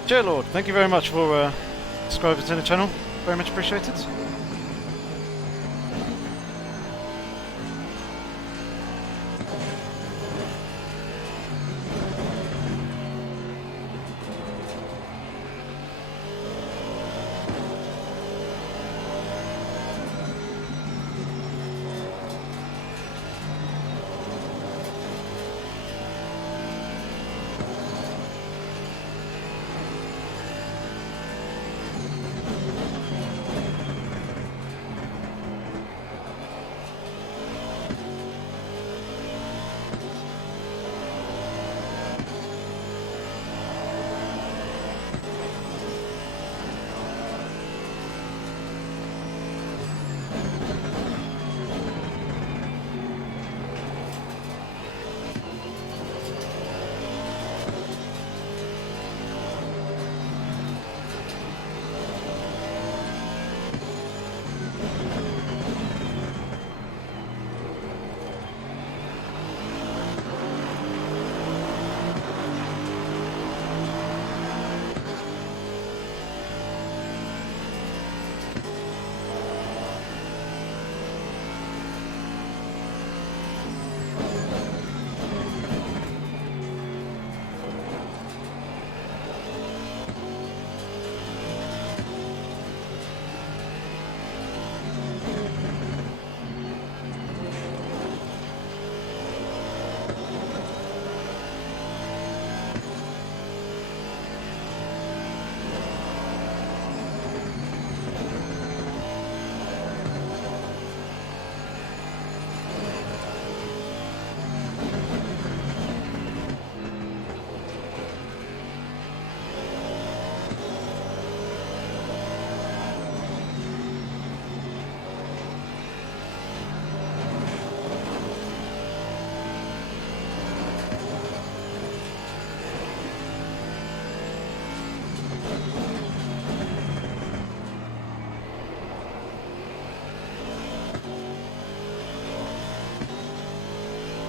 Dear Lord, thank you very much for subscribing to the channel. Very much appreciated.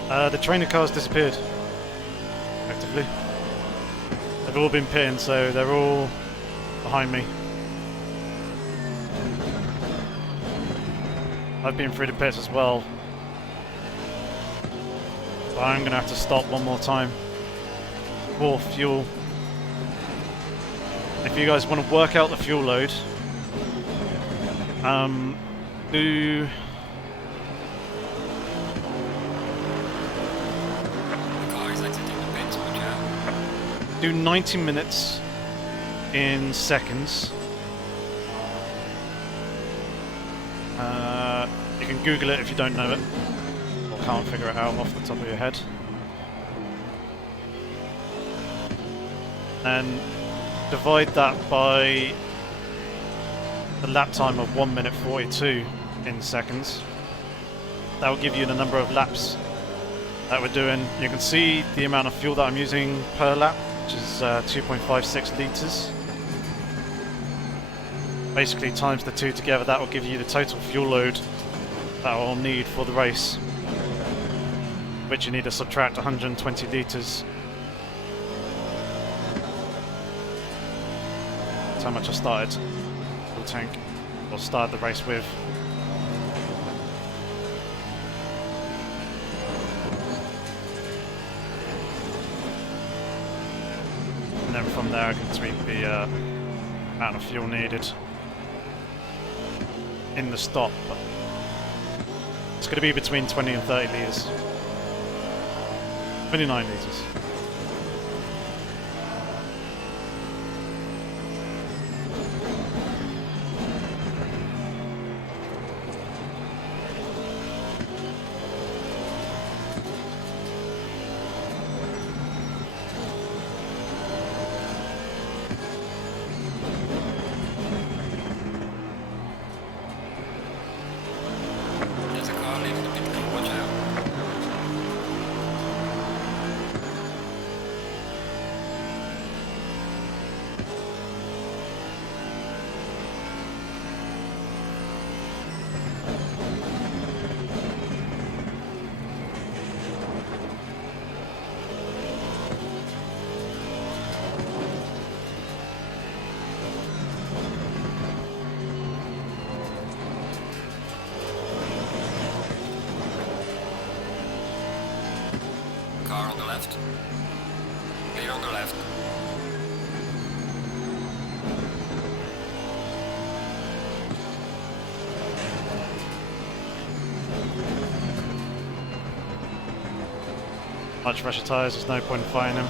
The trainer cars disappeared, effectively. They've all been pinned, so they're all behind me. I've been through the pits as well. So I'm going to have to stop one more time for fuel. If you guys want to work out the fuel load, do... Do 90 minutes in seconds. You can Google it if you don't know it, or can't figure it out off the top of your head. And divide that by the lap time of 1 minute 42 in seconds. That will give you the number of laps that we're doing. You can see the amount of fuel that I'm using per lap, which is 2.56 litres. Basically times the two together, that will give you the total fuel load that I'll need for the race, which you need to subtract 120 litres. That's how much I started full tank, or started the race with. And then from there I can tweak the amount of fuel needed in the stop. But it's going to be between 20 and 30 litres. 29 litres. Car on the left. Clear on the left. Much fresher tyres, there's no point in fighting him.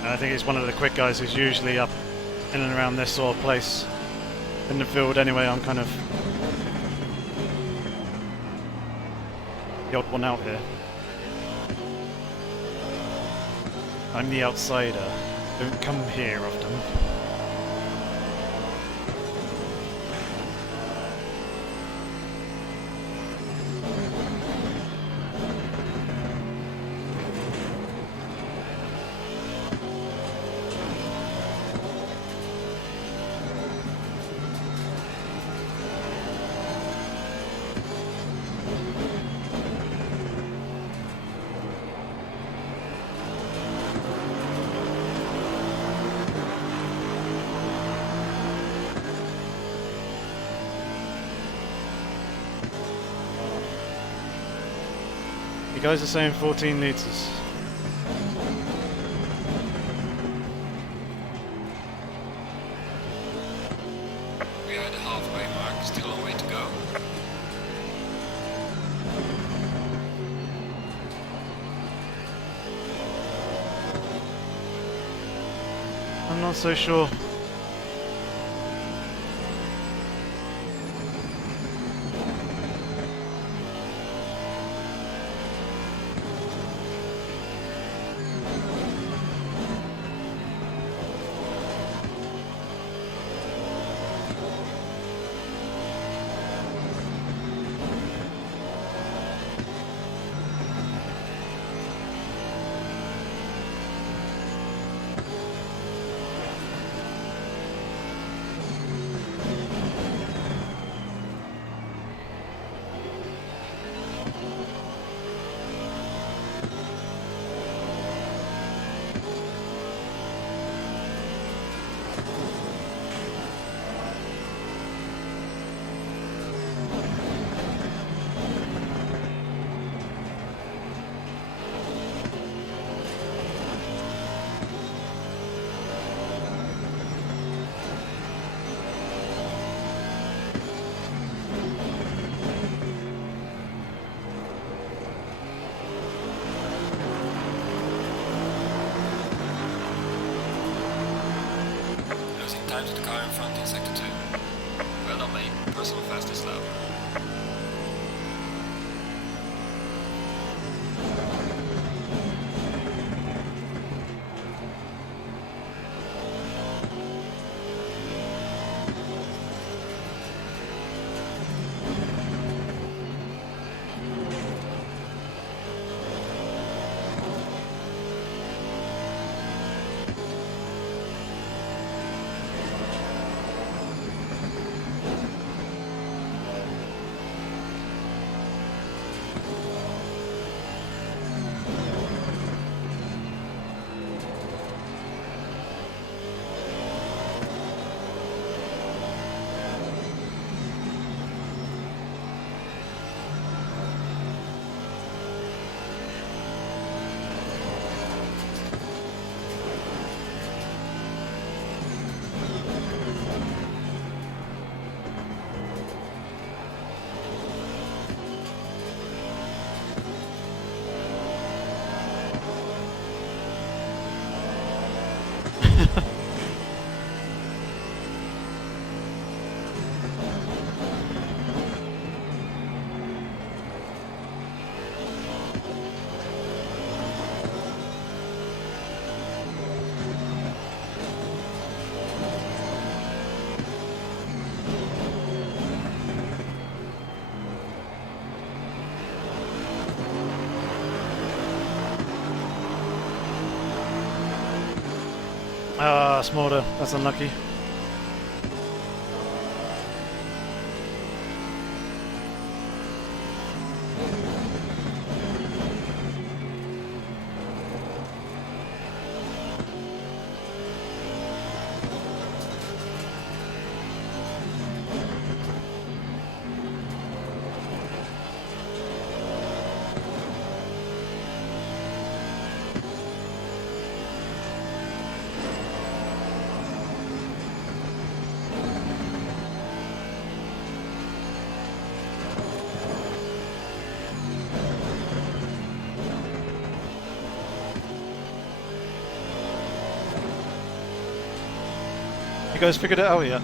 And I think he's one of the quick guys who's usually up in and around this sort of place in the field anyway. I'm kind of the odd one out here. I'm the outsider. Don't come here often. You guys are saying 14 litres. We are at the halfway mark, still a way to go. I'm not so sure. time to the car in front in sector 2. Well done, mate. Personal fastest lap. Ah, Smolder, that's unlucky. You guys figured it out yet?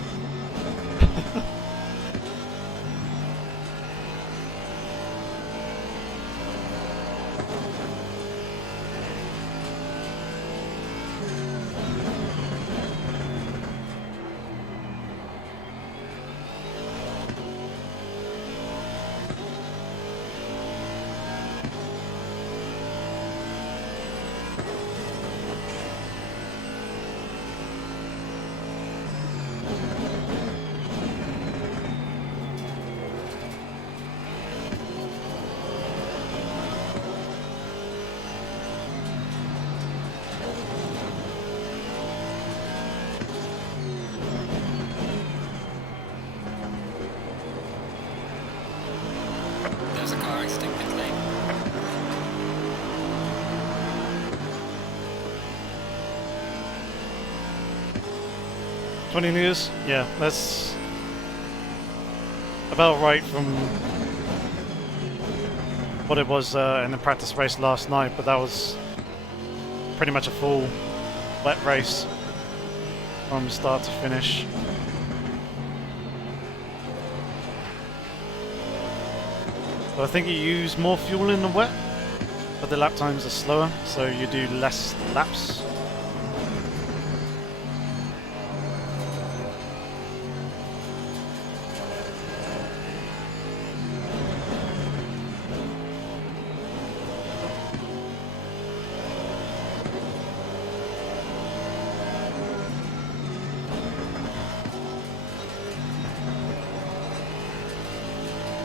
There's a car exiting pit lane. $20 meters? Yeah, that's about right from what it was in the practice race last night, but that was pretty much a full wet race from start to finish. So I think you use more fuel in the wet, but the lap times are slower, so you do less laps.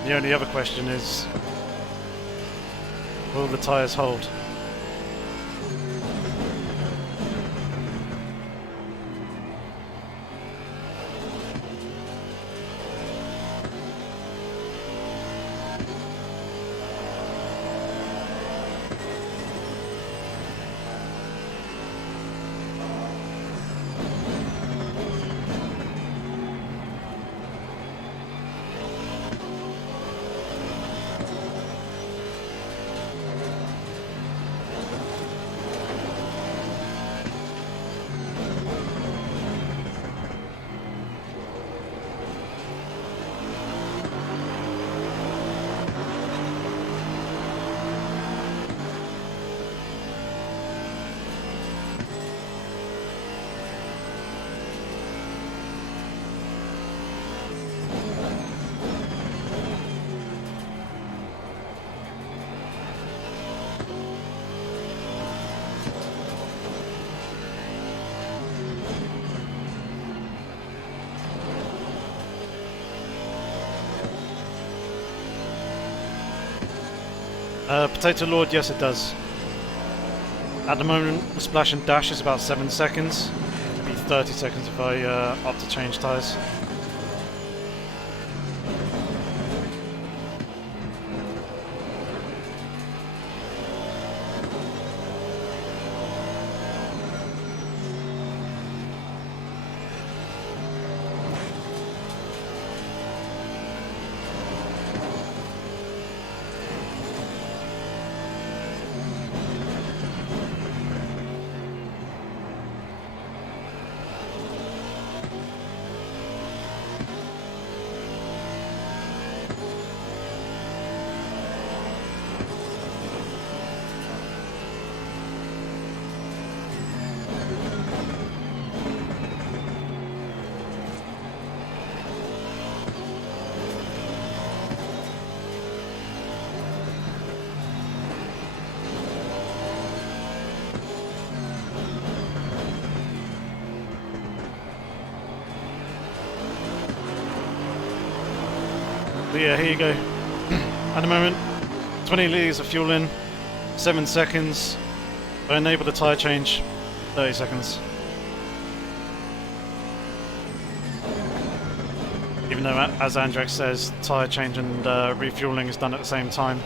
The only other question is, will the tyres hold? Potato Lord, yes it does. At the moment, the splash and dash is about 7 seconds. It'll be 30 seconds if I opt to change tyres. But yeah, here you go. At the moment, 20 litres of fuel in, 7 seconds. I enable the tyre change, 30 seconds. Even though, as Andrex says, tyre change and refueling is done at the same time.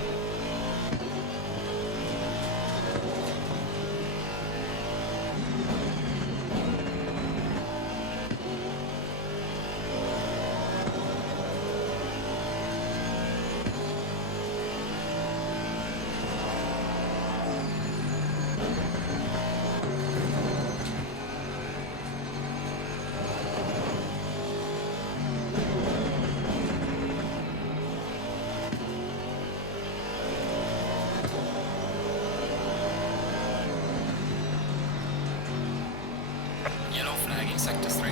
Yellow flag in sector 3.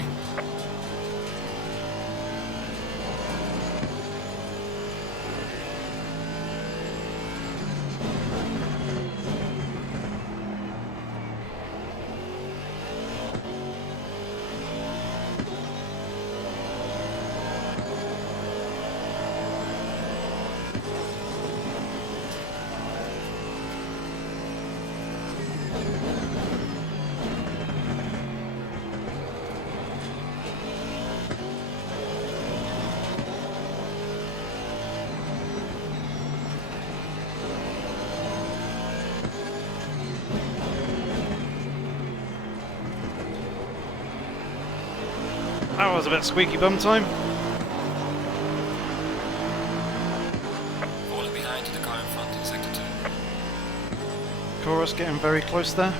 That was a bit squeaky bum time. Falling behind to the car in front in sector 2. Chorus getting very close there.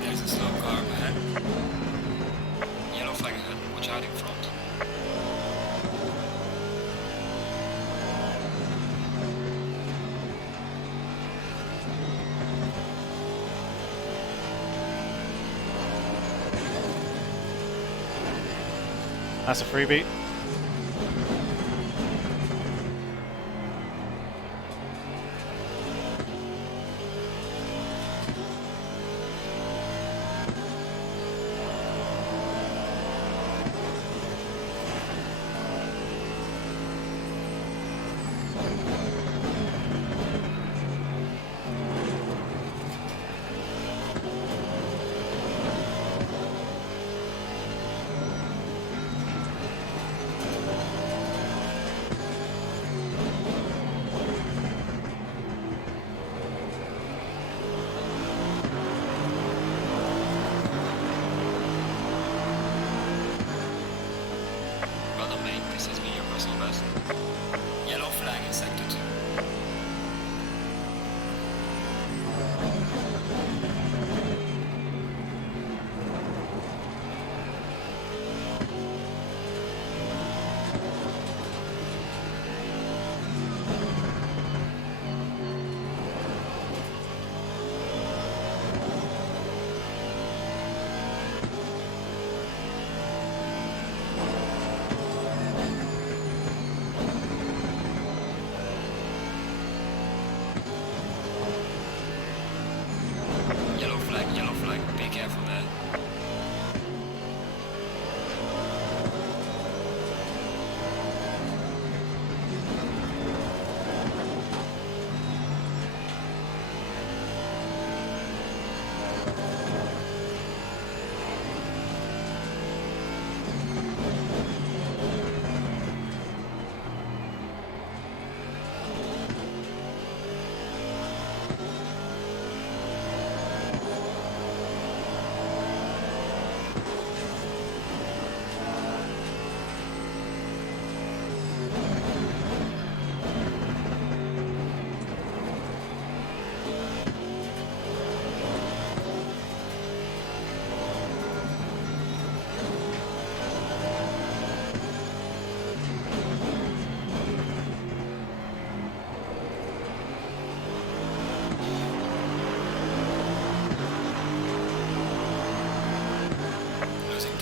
There's a slow car up ahead. Yellow flag ahead, watch out in front. That's a freebie.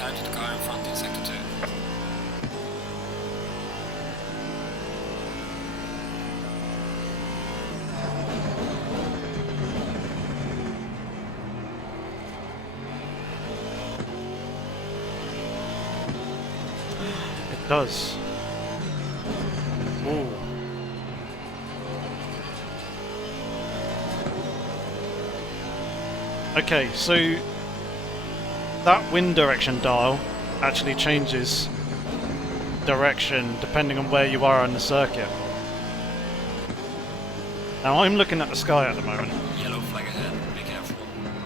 time to the car in front in sector 2. It does. Ooh. Okay, so that wind direction dial actually changes direction depending on where you are on the circuit. Now I'm looking at the sky at the moment. Yellow flag ahead, be careful.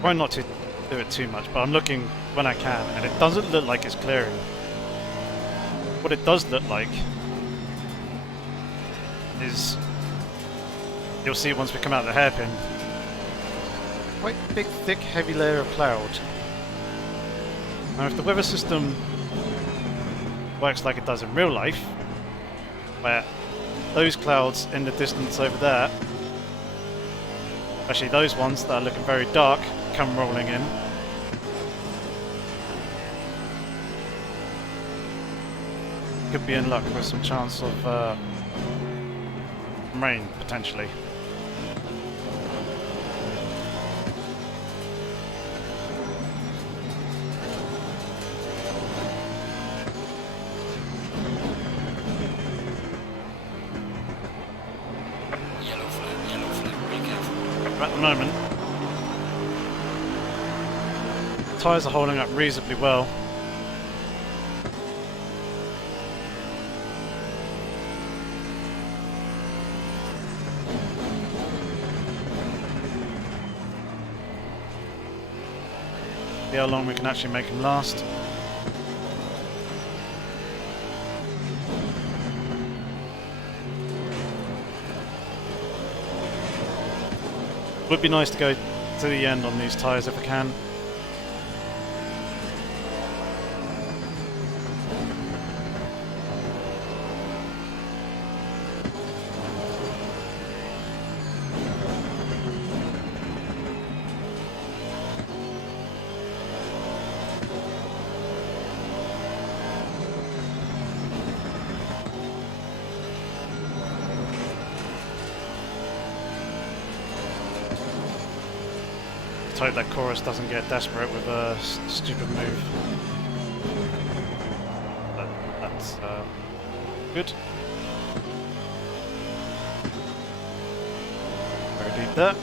Try not to do it too much, but I'm looking when I can, and it doesn't look like it's clearing. What it does look like is, you'll see once we come out of the hairpin, quite big, thick, heavy layer of cloud. Now if the weather system works like it does in real life, where those clouds in the distance over there, actually those ones that are looking very dark, come rolling in, could be in luck with some chance of rain, potentially. Yellow flag, be careful. At the moment, tyres are holding up reasonably well. See how long we can actually make them last. Would be nice to go to the end on these tyres if I can. Let's hope that Chorus doesn't get desperate with a stupid move. But that's good. Very deep there.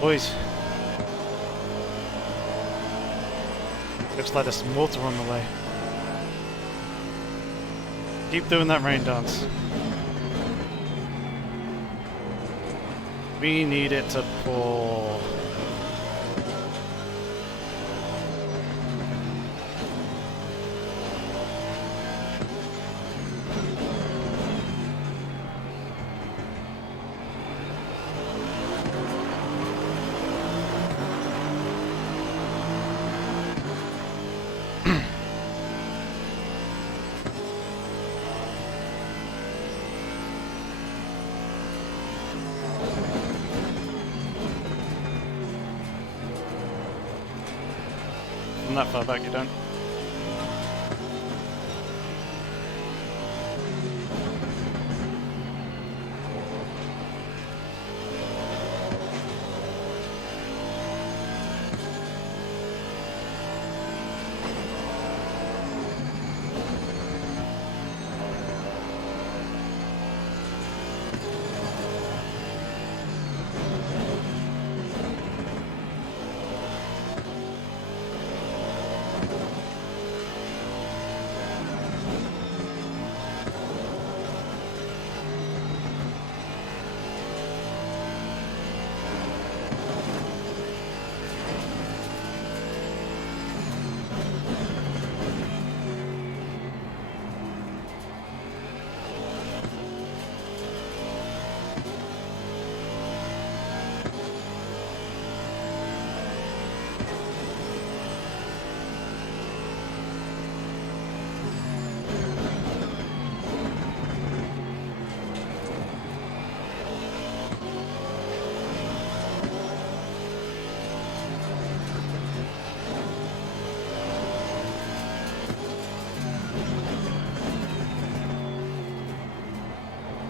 Boys, looks like there's some water on the way. Keep doing that rain dance. We need it to pour. from that far back, you don't.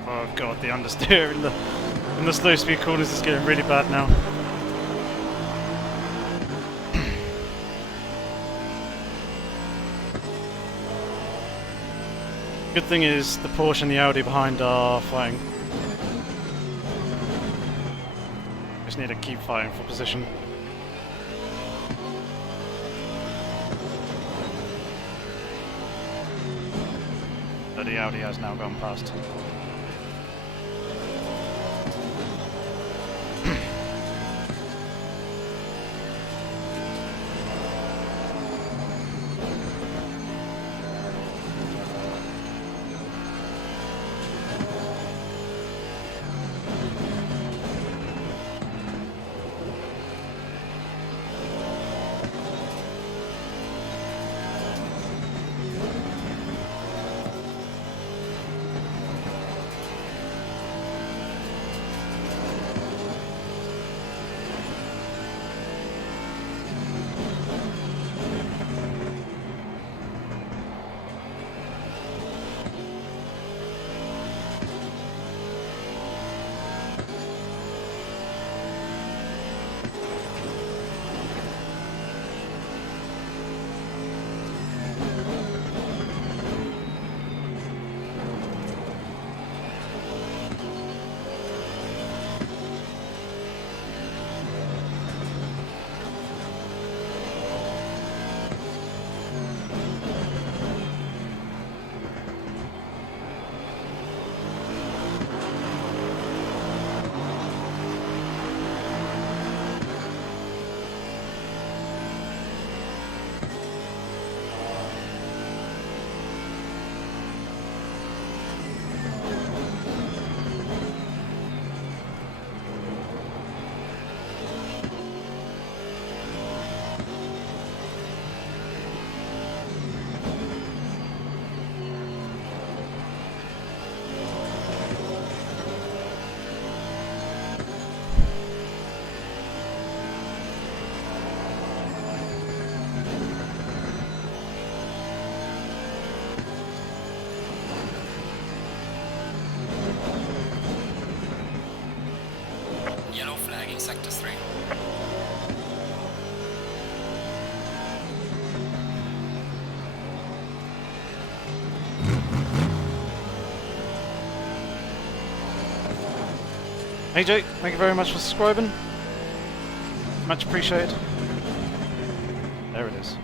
Oh god, the understeer in the slow speed corners is getting really bad now. Good thing is the Porsche and the Audi behind are fighting. Just need to keep fighting for position. But the Audi has now gone past. Yellow flagging sector 3. AJ, thank you very much for subscribing. Much appreciated. There it is.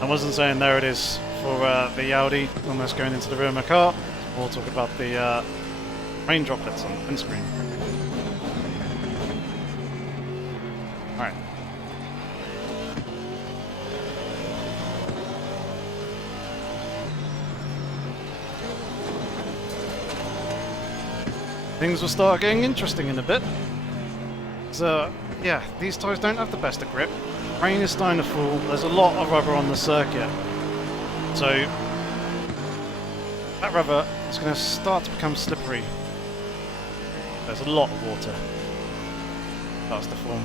I wasn't saying there it is for the Audi almost going into the rear of my car. We'll talk about the rain droplets on the windscreen. Alright. Things will start getting interesting in a bit. So, yeah, these tyres don't have the best of grip. Rain is starting to fall. There's a lot of rubber on the circuit. So, that rubber is going to start to become slippery. There's a lot of water. That's the form.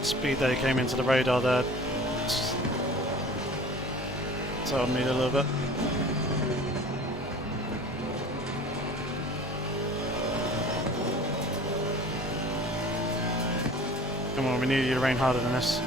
Speed they came into the radar there. Told me a little bit. Come on, we need you to rain harder than this.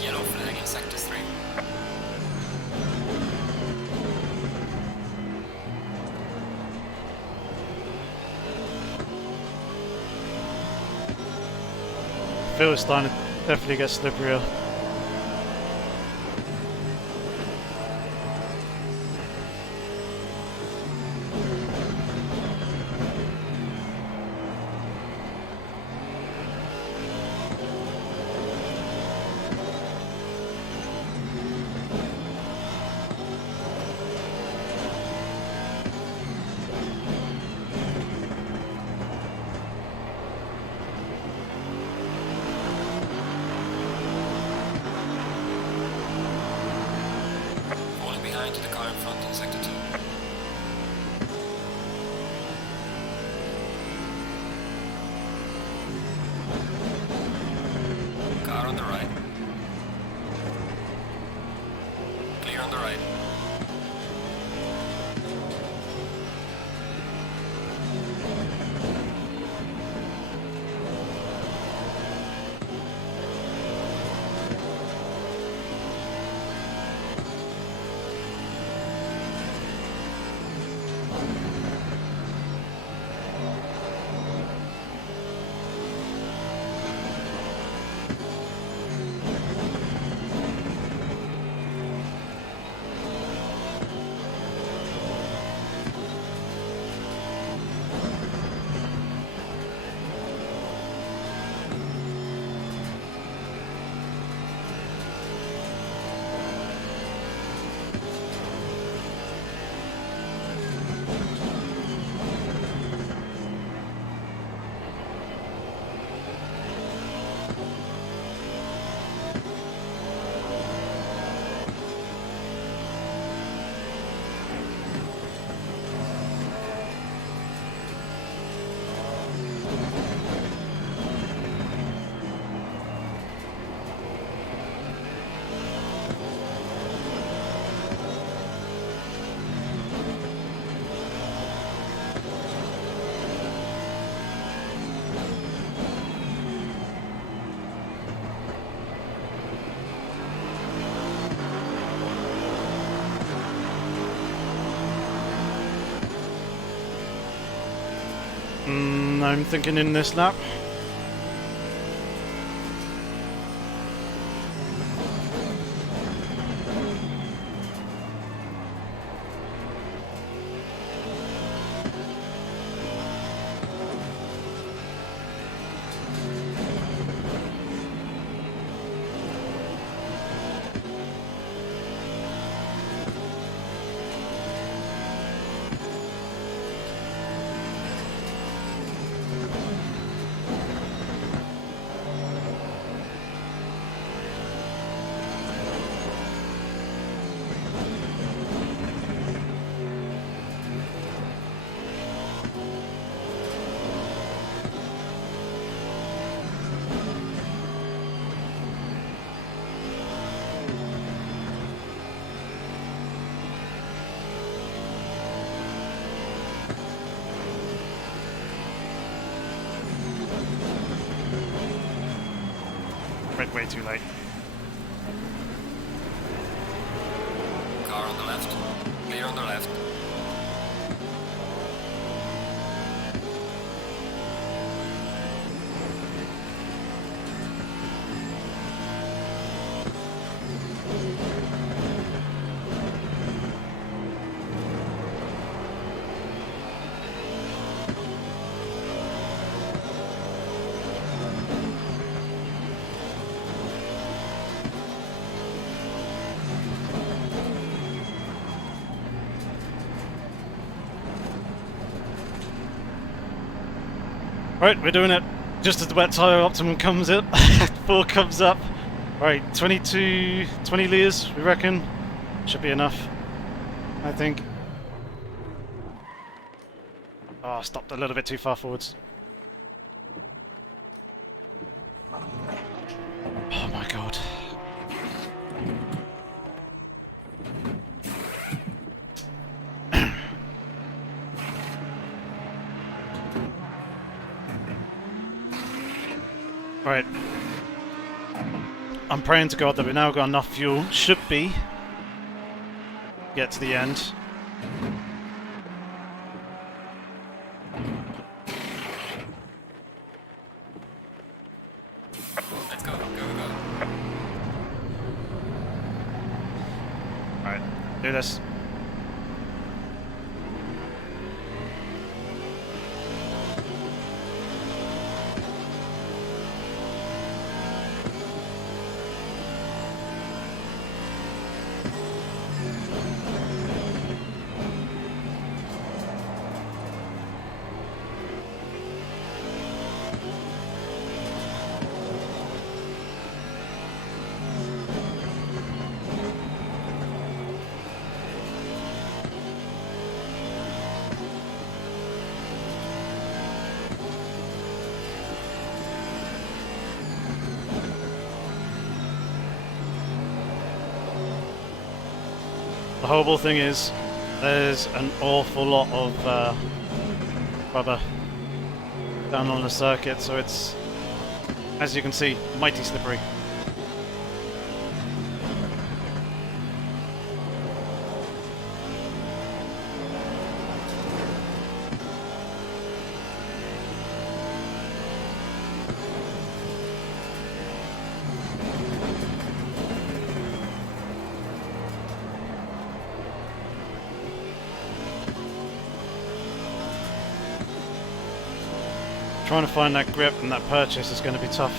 Yellow flag in sector 3. Feel it's starting to definitely get slipperier. I'm thinking in this lap. Way too late. Car on the left. Clear on the left. Right, we're doing it just as the wet tyre optimum comes in. 4 comes up. Right, 20 litres, we reckon. Should be enough, I think. Oh, stopped a little bit too far forwards. Oh my god. Right. I'm praying to God that we've now got enough fuel. Should be. Get to the end. Let's go, go. Alright, do this. The horrible thing is, there's an awful lot of rubber down on the circuit, so it's, as you can see, mighty slippery. Trying to find that grip and that purchase is going to be tough.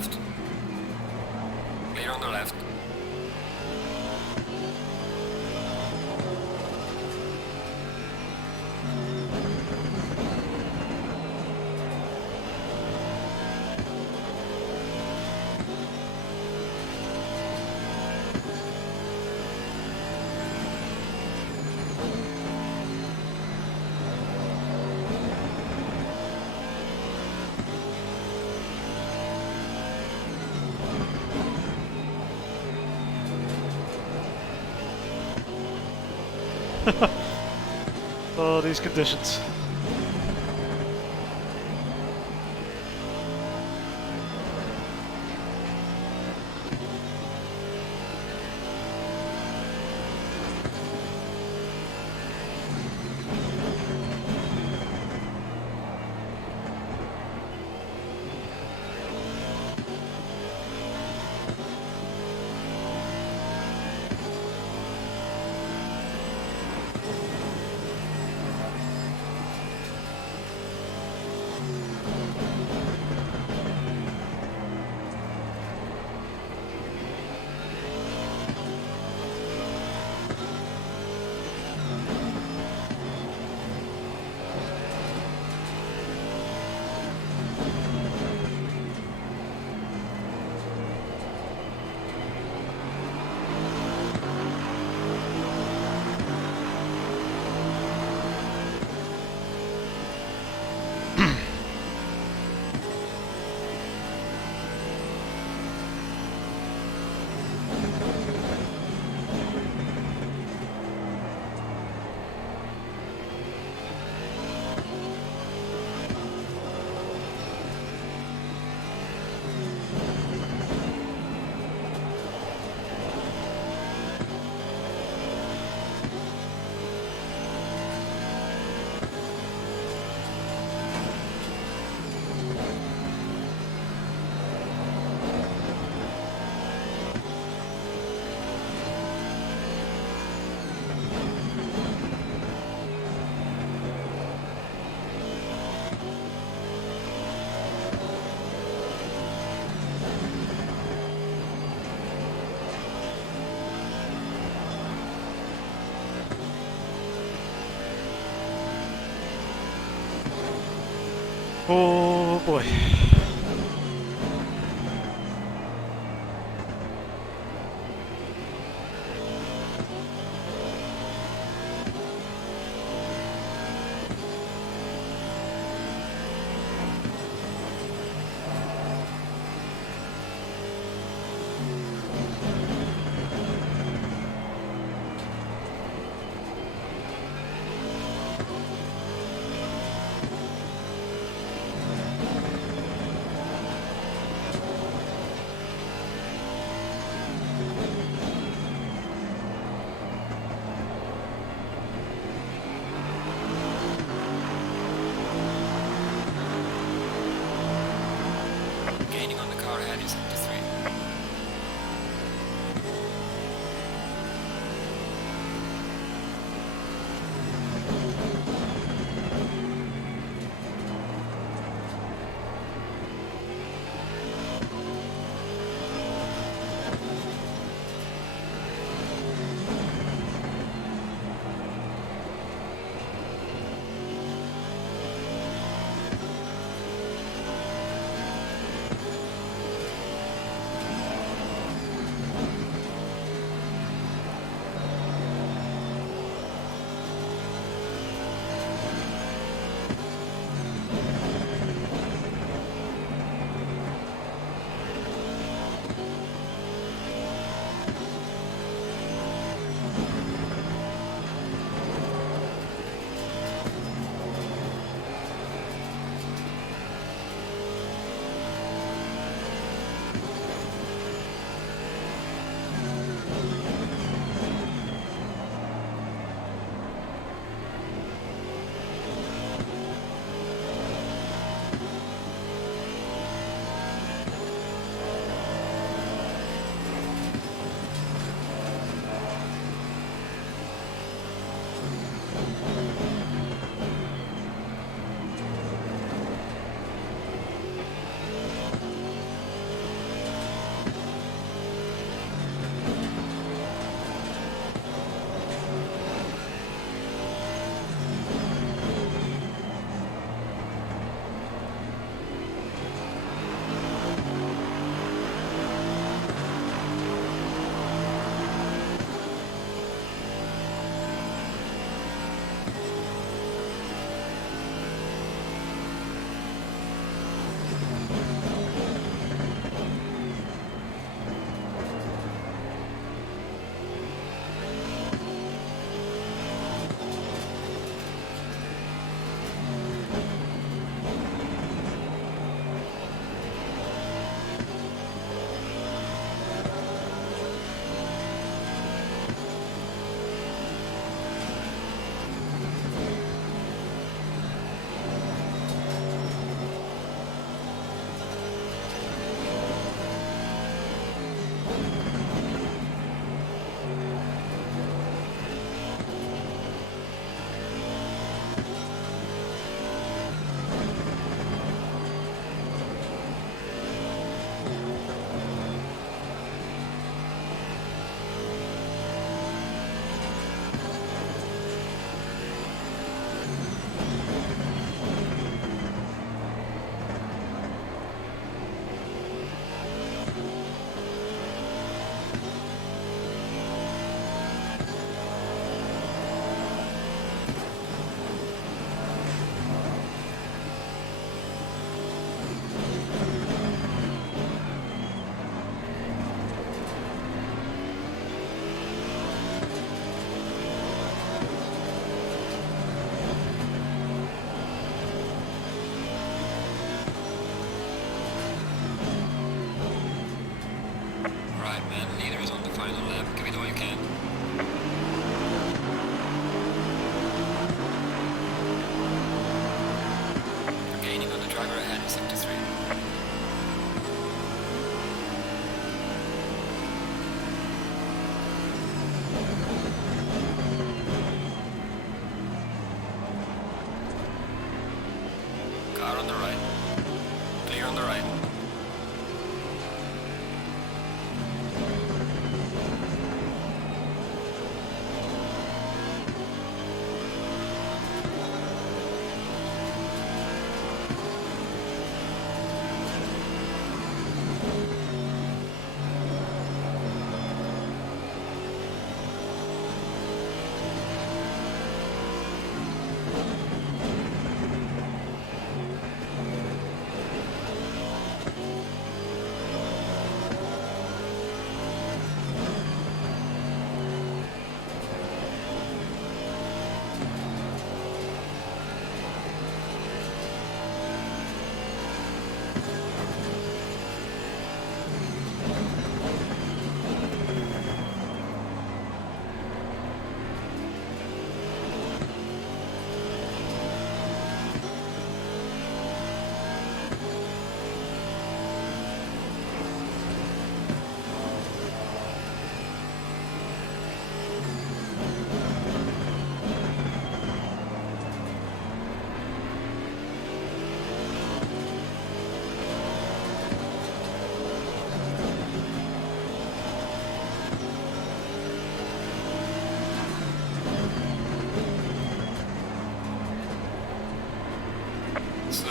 left. Clear on the left. Oh, these conditions. Oh boy. Gaining on the car ahead is GT3.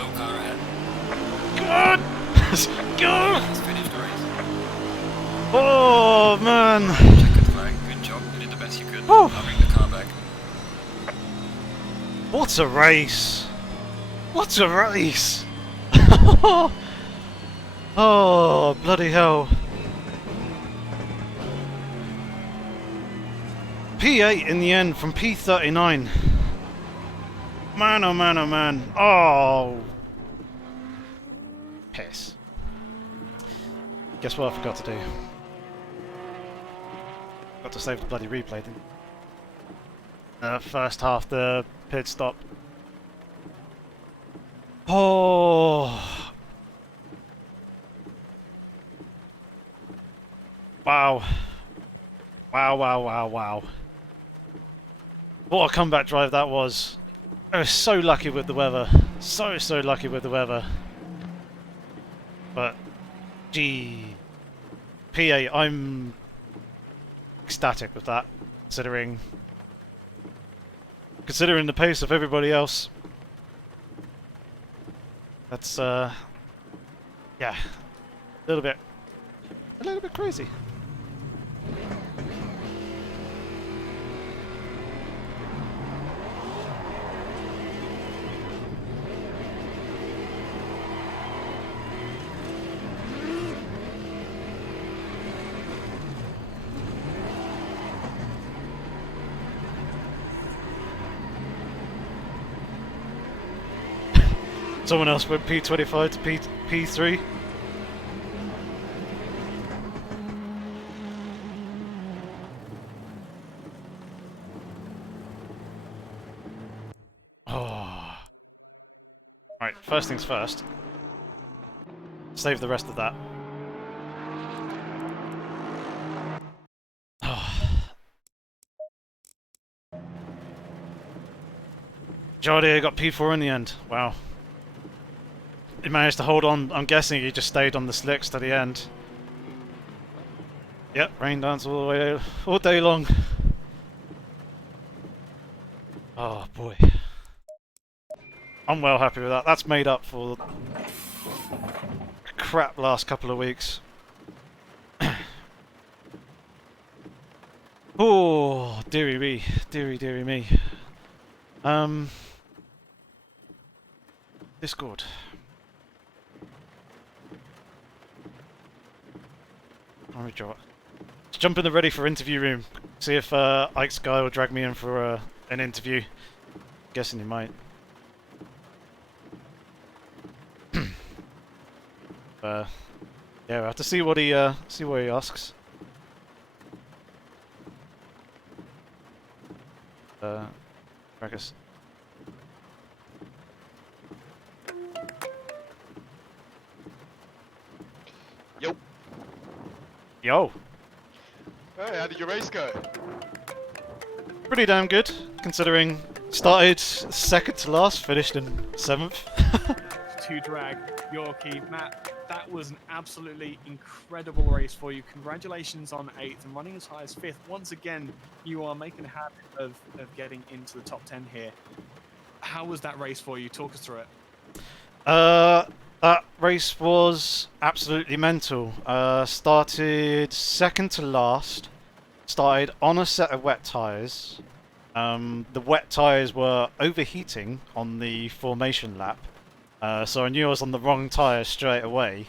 Low car ahead. God! Go! He's finished the race. Oh man! Checkered flag, good job. You did the best you could. Whew. I'll bring the car back. What a race! What a race! Oh, bloody hell. P8 in the end from P39. Man, oh man, oh man. Oh. Piss. Guess what I forgot to do? Got to save the bloody replay, didn't I? First half, the pit stop. Oh. Wow. Wow, wow, wow, wow. What a comeback drive that was. I was so lucky with the weather. So lucky with the weather. But, gee. P8, I'm ecstatic with that, considering the pace of everybody else. That's, yeah, a little bit crazy. Someone else went P25 to P3. Oh. Right, first things first. Save the rest of that. Oh. Jardier got P4 in the end. Wow. He managed to hold on. I'm guessing he just stayed on the slicks to the end. Yep, rain dance all day long. Oh boy. I'm well happy with that. That's made up for the crap last couple of weeks. Oh, dearie me. Dearie me. Discord. Let's jump in the ready for interview room. See if Ike's guy will drag me in for an interview. Guessing he might. Yeah, we'll have to see what he asks. Drag us. Yo. Yo. Hey, how did your race go? Pretty damn good, considering started second to last, finished in 7th. To drag Yorkie. Matt, that was an absolutely incredible race for you. Congratulations on 8th and running as high as 5th. Once again, you are making a habit of getting into the top 10 here. How was that race for you? Talk us through it. That race was absolutely mental. Started second to last. Started on a set of wet tyres. The wet tyres were overheating on the formation lap. So I knew I was on the wrong tyre straight away.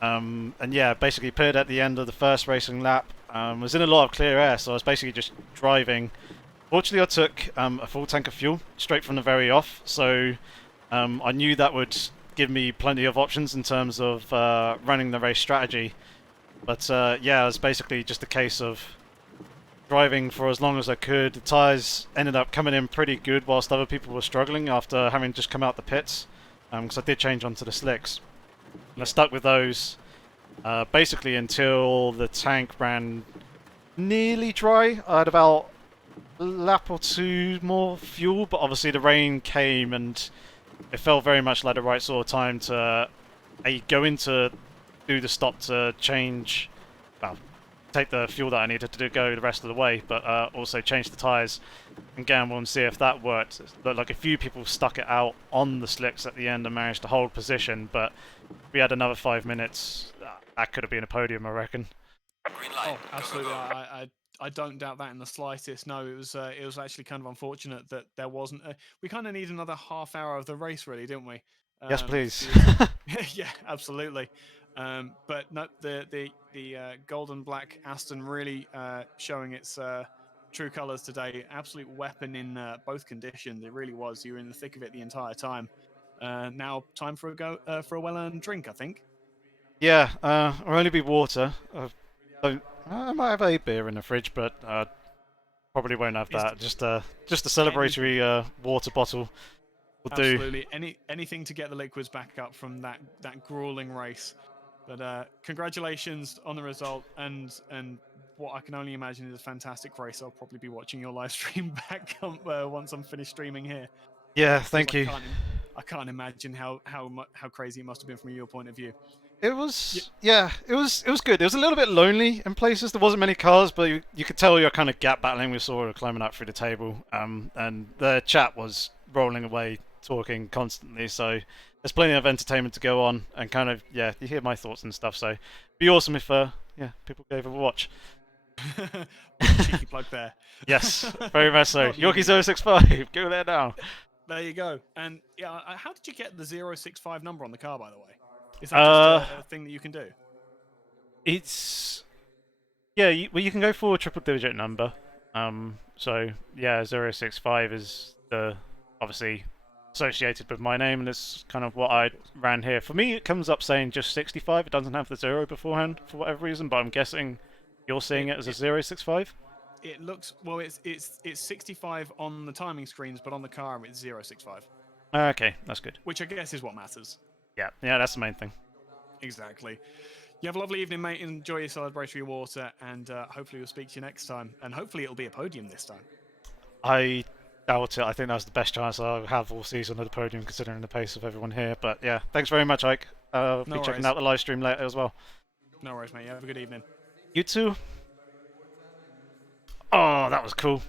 And yeah, basically pitted at the end of the first racing lap. Was in a lot of clear air, so I was basically just driving. Fortunately, I took a full tank of fuel straight from the very off, so I knew that would give me plenty of options in terms of running the race strategy. But yeah, it was basically just a case of driving for as long as I could. The tyres ended up coming in pretty good whilst other people were struggling after having just come out the pits, because I did change onto the slicks. And I stuck with those basically until the tank ran nearly dry. I had about a lap or two more fuel, but obviously the rain came and it felt very much like the right sort of time to go in to do the stop to change, well, take the fuel that I needed to go the rest of the way, but also change the tyres and gamble and see if that worked. It looked like a few people stuck it out on the slicks at the end and managed to hold position, but if we had another 5 minutes, that could have been a podium, I reckon. Green light. Oh, absolutely. Go, go, go. I don't doubt that in the slightest. No, it was actually kind of unfortunate that there wasn't. We kind of need another half hour of the race, really, didn't we? Yes, please. Yeah, absolutely. But no, the golden black Aston really showing its true colours today. Absolute weapon in both conditions. It really was. You were in the thick of it the entire time. Now time for a well-earned drink, I think. Yeah, I'll only be water. I might have a beer in the fridge, but probably won't have that. Just a celebratory water bottle will do. Absolutely. Anything to get the liquids back up from that grueling race. But congratulations on the result, and what I can only imagine is a fantastic race. I'll probably be watching your live stream back once I'm finished streaming here. Yeah, thank you. I can't imagine how crazy it must have been from your point of view. It was, yeah, it was good. It was a little bit lonely in places. There wasn't many cars, but you could tell you're kind of gap battling with Sora climbing up through the table. And the chat was rolling away, talking constantly. So there's plenty of entertainment to go on, and kind of, yeah, you hear my thoughts and stuff. So it'd be awesome if people gave it a watch. Cheeky plug there. Yes, very much so. Yorkie065, go there now. There you go. And yeah, how did you get the 065 number on the car, by the way? Is that just a thing that you can do? It's well, you can go for a triple-digit number. So yeah, 065 is the obviously associated with my name, and it's kind of what I ran here. For me, it comes up saying just 65. It doesn't have the 0 beforehand for whatever reason, but I'm guessing you're seeing it as a 065. It looks well. It's 65 on the timing screens, but on the car it's 065. Okay, that's good. Which I guess is what matters. Yeah, that's the main thing. Exactly. You have a lovely evening, mate. Enjoy your celebratory water, and hopefully we'll speak to you next time. And hopefully it'll be a podium this time. I doubt it. I think that's the best chance I'll have all season at the podium, considering the pace of everyone here. But yeah, thanks very much, Ike. I'll be checking out the live stream later as well. No worries, mate. You have a good evening. You too. Oh, that was cool.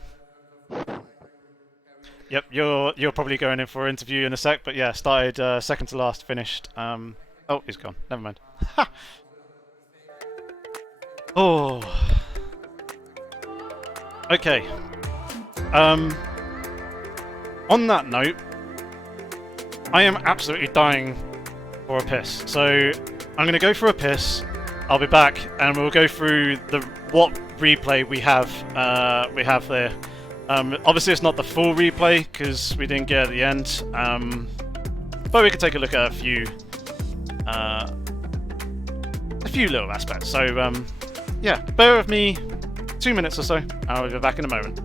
Yep, you're probably going in for an interview in a sec, but yeah, started second to last, finished. Oh, he's gone. Never mind. Ha! Oh. Okay. On that note, I am absolutely dying for a piss. So I'm going to go for a piss. I'll be back, and we'll go through what replay we have there. Obviously, it's not the full replay because we didn't get at the end, but we can take a look at a few little aspects. So, yeah, bear with me 2 minutes or so. I'll be back in a moment.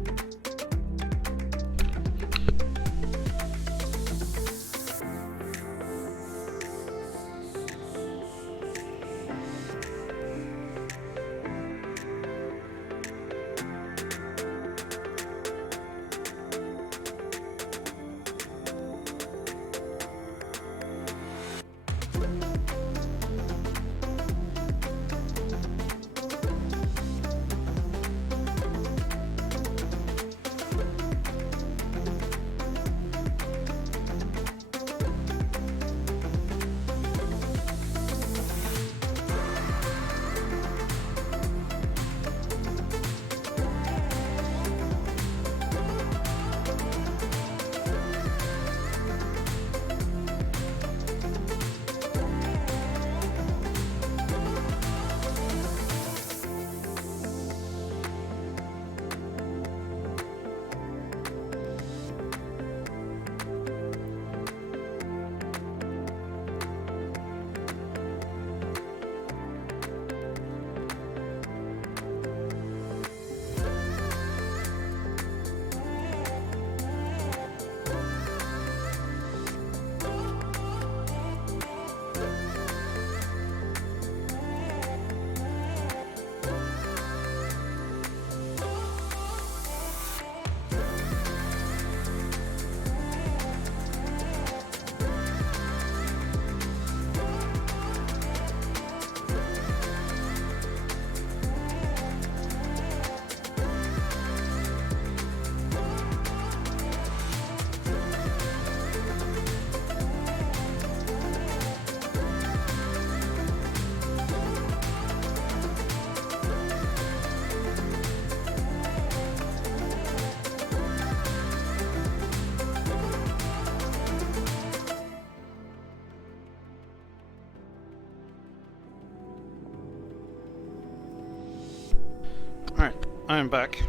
I am back.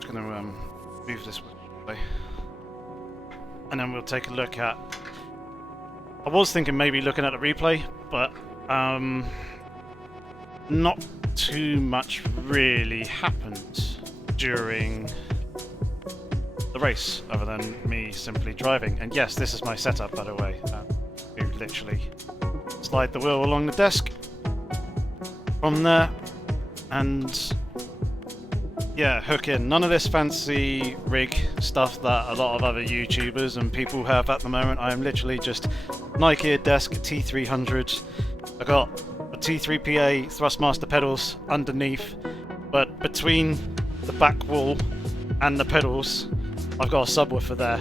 Just going to move this way. And then we'll take a look at... I was thinking maybe looking at the replay, but not too much really happened during the race, other than me simply driving. And yes, this is my setup, by the way. You literally slide the wheel along the desk from there, and yeah, hook in. None of this fancy rig stuff that a lot of other YouTubers and people have at the moment. I am literally just Nike desk T300. I got a T3PA Thrustmaster pedals underneath, but between the back wall and the pedals, I've got a subwoofer there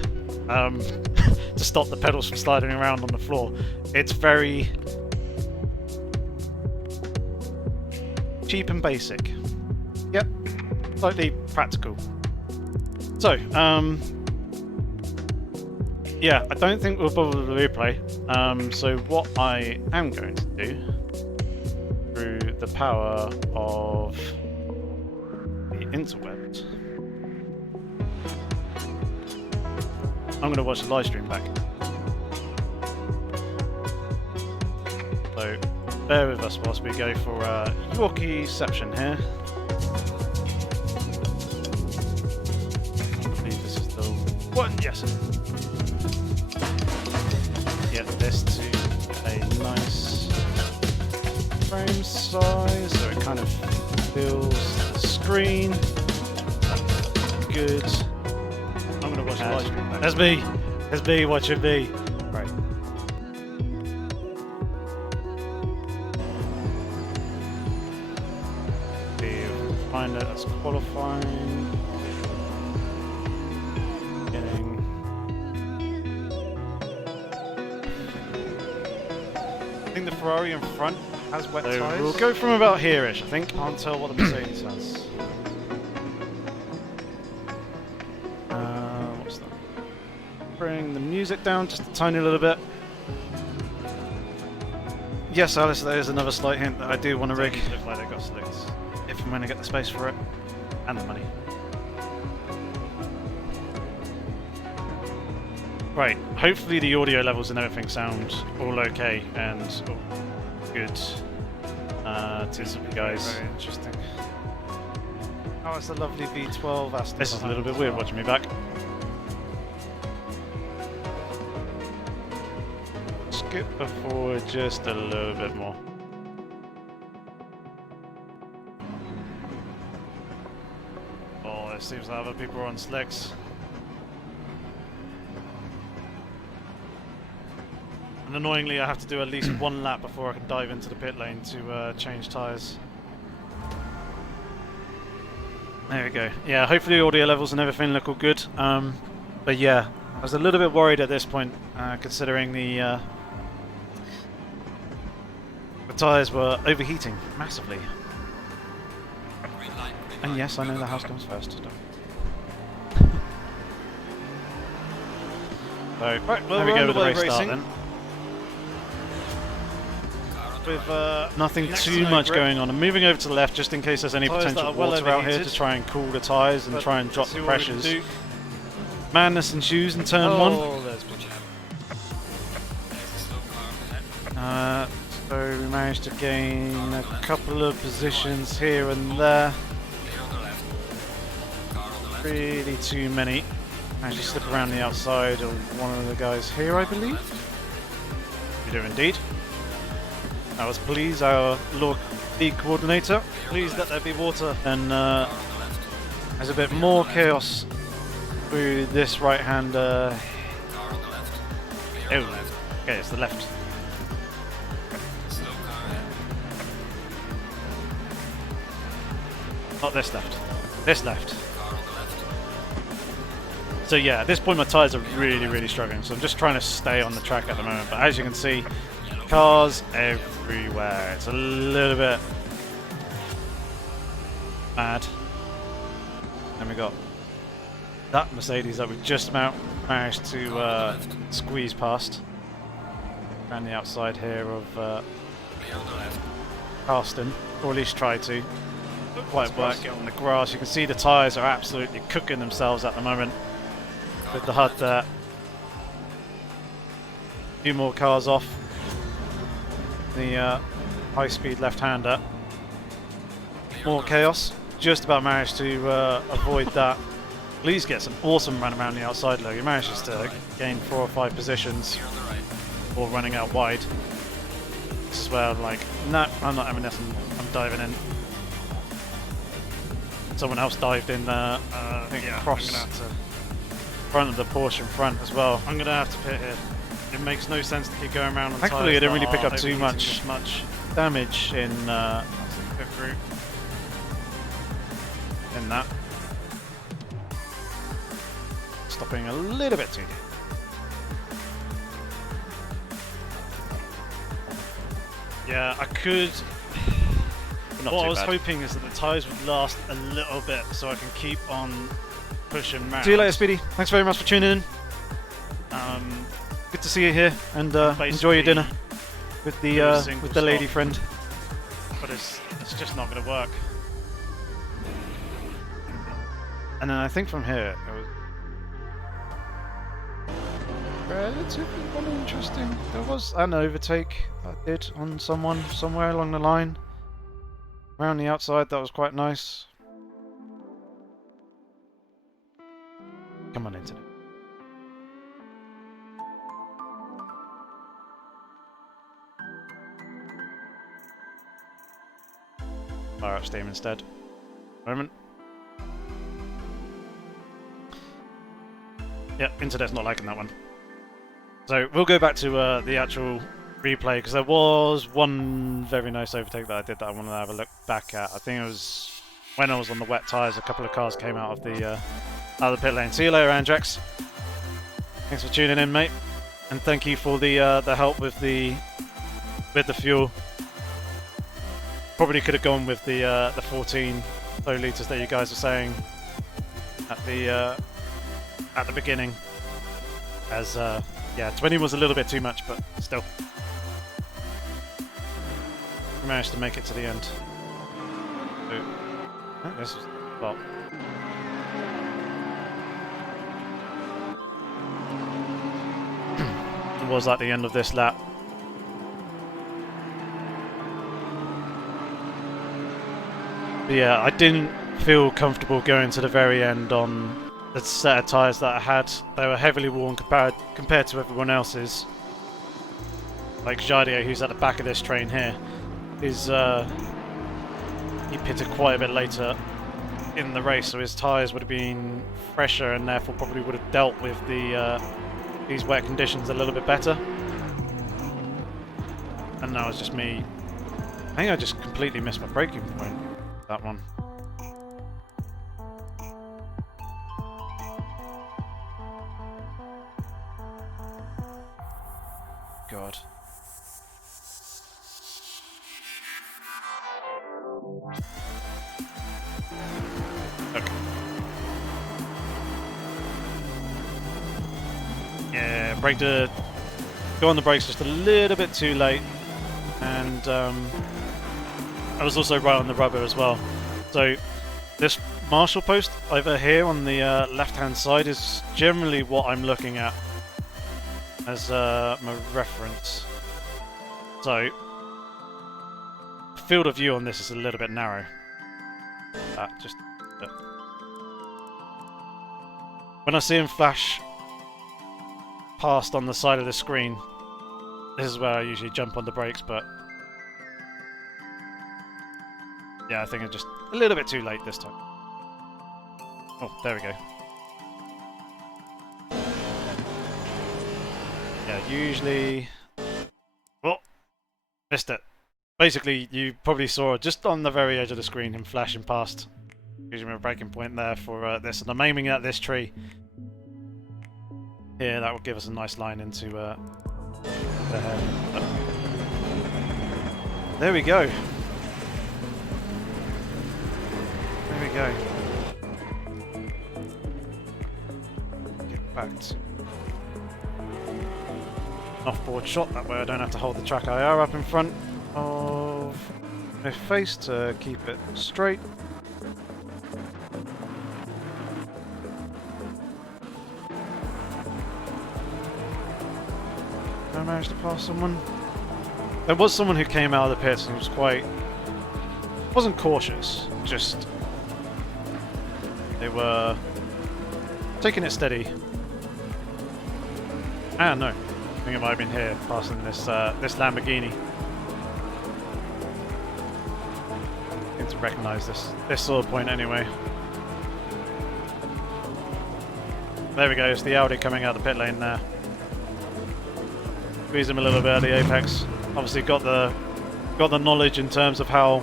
to stop the pedals from sliding around on the floor. It's very cheap and basic. Yep, slightly practical. So, yeah, I don't think we'll bother with the replay. So what I am going to do, through the power of the interwebs, I'm going to watch the live stream back. So bear with us whilst we go for Yorkieception here. I believe this is the one. Yes. Get this to a nice frame size so it kind of fills the screen. That's good. I'm going to watch the live stream back. There's me watching me. Right. Find it as qualifying. Getting. I think the Ferrari in front has wet So tyres. we'll go from about here-ish, I think. Can't tell what the Mercedes has. What's that? Bring the music down just a tiny little bit. Yes, Alice, there is another slight hint that I do want to rig. Look like they got slicks. If and when I get the space for it. And the money. Right, hopefully the audio levels and everything sound all okay and all good to you guys. Very interesting. Oh, it's a lovely V12 Assetto. This is a little bit weird watching me back. Skip forward just a little bit more. Oh, it seems like other people are on slicks. And annoyingly, I have to do at least one lap before I can dive into the pit lane to change tyres. There we go. Yeah, hopefully audio levels and everything look all good. But yeah, I was a little bit worried at this point, considering the tyres were overheating massively. Green light, And yes, I know the house comes first. So, right, well, there we we're go with the underway race start racing. then. With nothing too much grip. going on. I'm moving over to the left just in case there's any Tyres that potential are well water out here overheated. to try and cool the tyres and But try and drop see the what we can pressures. do. Madness ensues in turn one. Oh, there's watch out. There's a slow car ahead. So we managed to gain a couple of positions here and there. Clear on the left. Car on the left. Really too many. Managed to slip around the outside of one of the guys here, I believe. You do indeed. I was pleased, our league coordinator. Pleased that there be water. And there's a bit more chaos through this right-hander. Car on the left. Clear on Oh, the left. okay, it's the left. Slow car ahead. Not this left. This left. Car on the left. So yeah, at this point my tyres are really struggling, so I'm just trying to stay on the track at the moment. But as you can see, cars everywhere. It's a little bit mad. And we got that Mercedes that we just about managed to squeeze past. Around the outside here of Clear on the left. Carston, or at least try to. quite work it on the grass. You can see the tyres are absolutely cooking themselves at the moment with the HUD there. A few more cars off. The high-speed left-hander. More chaos. Just about managed to avoid that. Lee's gets an awesome run around the outside though. He manages to gain 4 or 5 positions or running out wide. This is where I'm like, no, I'm not having this, I'm diving in. Someone else dived in there, I think across the front of the Porsche in front as well. I'm going to have to pit here. It makes no sense to keep going around on Thankfully, it didn't really pick up too much damage in pit route. in that. Stopping a little bit too deep. Yeah, I could. Not What too I was bad. hoping is that the tyres would last a little bit so I can keep on pushing round. See you later, Speedy. Thanks very much for tuning in. Good to see you here, and enjoy your dinner with the lady friend. But it's just not going to work. And then I think from here it was relatively uninteresting. There was an overtake I did on someone somewhere along the line. Around the outside, that was quite nice. Come on, internet. Fire up steam instead. Moment. Yep, internet's not liking that one. So we'll go back to the actual replay because there was one very nice overtake that I did that I want to have a look back at. I think it was when I was on the wet tyres. A couple of cars came out of the pit lane. See you later, Andrex. Thanks for tuning in, mate, and thank you for the help with the fuel. Probably could have gone with the 14 litres that you guys are saying at the beginning, as yeah, 20 was a little bit too much, but still. We managed to make it to the end. So, oh, this is well. It was at the end of this lap. But yeah, I didn't feel comfortable going to the very end on the set of tyres that I had. They were heavily worn compared to everyone else's. Like Jardier, who's at the back of this train here, is he pitted quite a bit later in the race, so his tyres would have been fresher and therefore probably would have dealt with these wet conditions a little bit better. And now it's just me. I think I just completely missed my braking point. That one. God. Okay. Yeah, go on the brakes just a little bit too late, and I was also right on the rubber as well. So this marshal post over here on the left-hand side is generally what I'm looking at as my reference. So field of view on this is a little bit narrow. Just when I see him flash past on the side of the screen, this is where I usually jump on the brakes, but yeah, I think it's just a little bit too late this time. Oh, there we go. Yeah, usually... Oh! Missed it. Basically, you probably saw just on the very edge of the screen him flashing past. Using my braking point there for this, and I'm aiming at this tree. Here, that will give us a nice line into the head. There we go. There we go. Get back to off-board shot, that way I don't have to hold the track IR up in front of my face to keep it straight. I manage to pass someone? There was someone who came out of the pits and was wasn't cautious, just they were taking it steady. Ah, no. I think it might have been here, passing this this Lamborghini. I need to recognise this sword point anyway. There we go, it's the Audi coming out the pit lane there. Squeeze him a little bit at the apex. Obviously got the knowledge in terms of how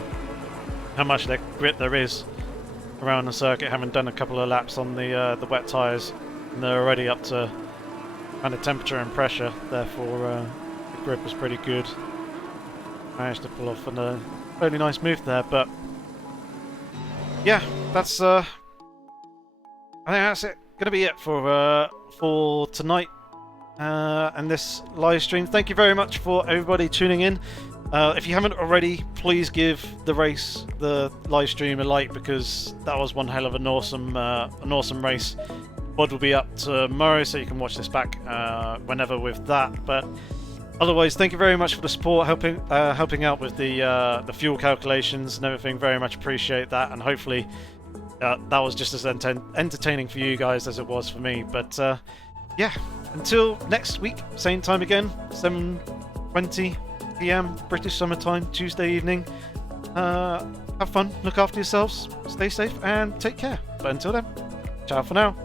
much grip there is around the circuit, having done a couple of laps on the wet tyres, and they're already up to kind of temperature and pressure, therefore the grip was pretty good. Managed to pull off a fairly nice move there, but yeah, that's I think that's it. Gonna be it for tonight and this live stream. Thank you very much for everybody tuning in. If you haven't already, please give the live stream a like, because that was one hell of an awesome race. VOD will be up tomorrow, so you can watch this back whenever with that. But otherwise, thank you very much for the support, helping out with the fuel calculations and everything. Very much appreciate that, and hopefully that was just as entertaining for you guys as it was for me. But yeah, until next week, same time again, 7:20 PM British summertime, Tuesday evening. Have fun, look after yourselves, stay safe, and take care. But until then, ciao for now.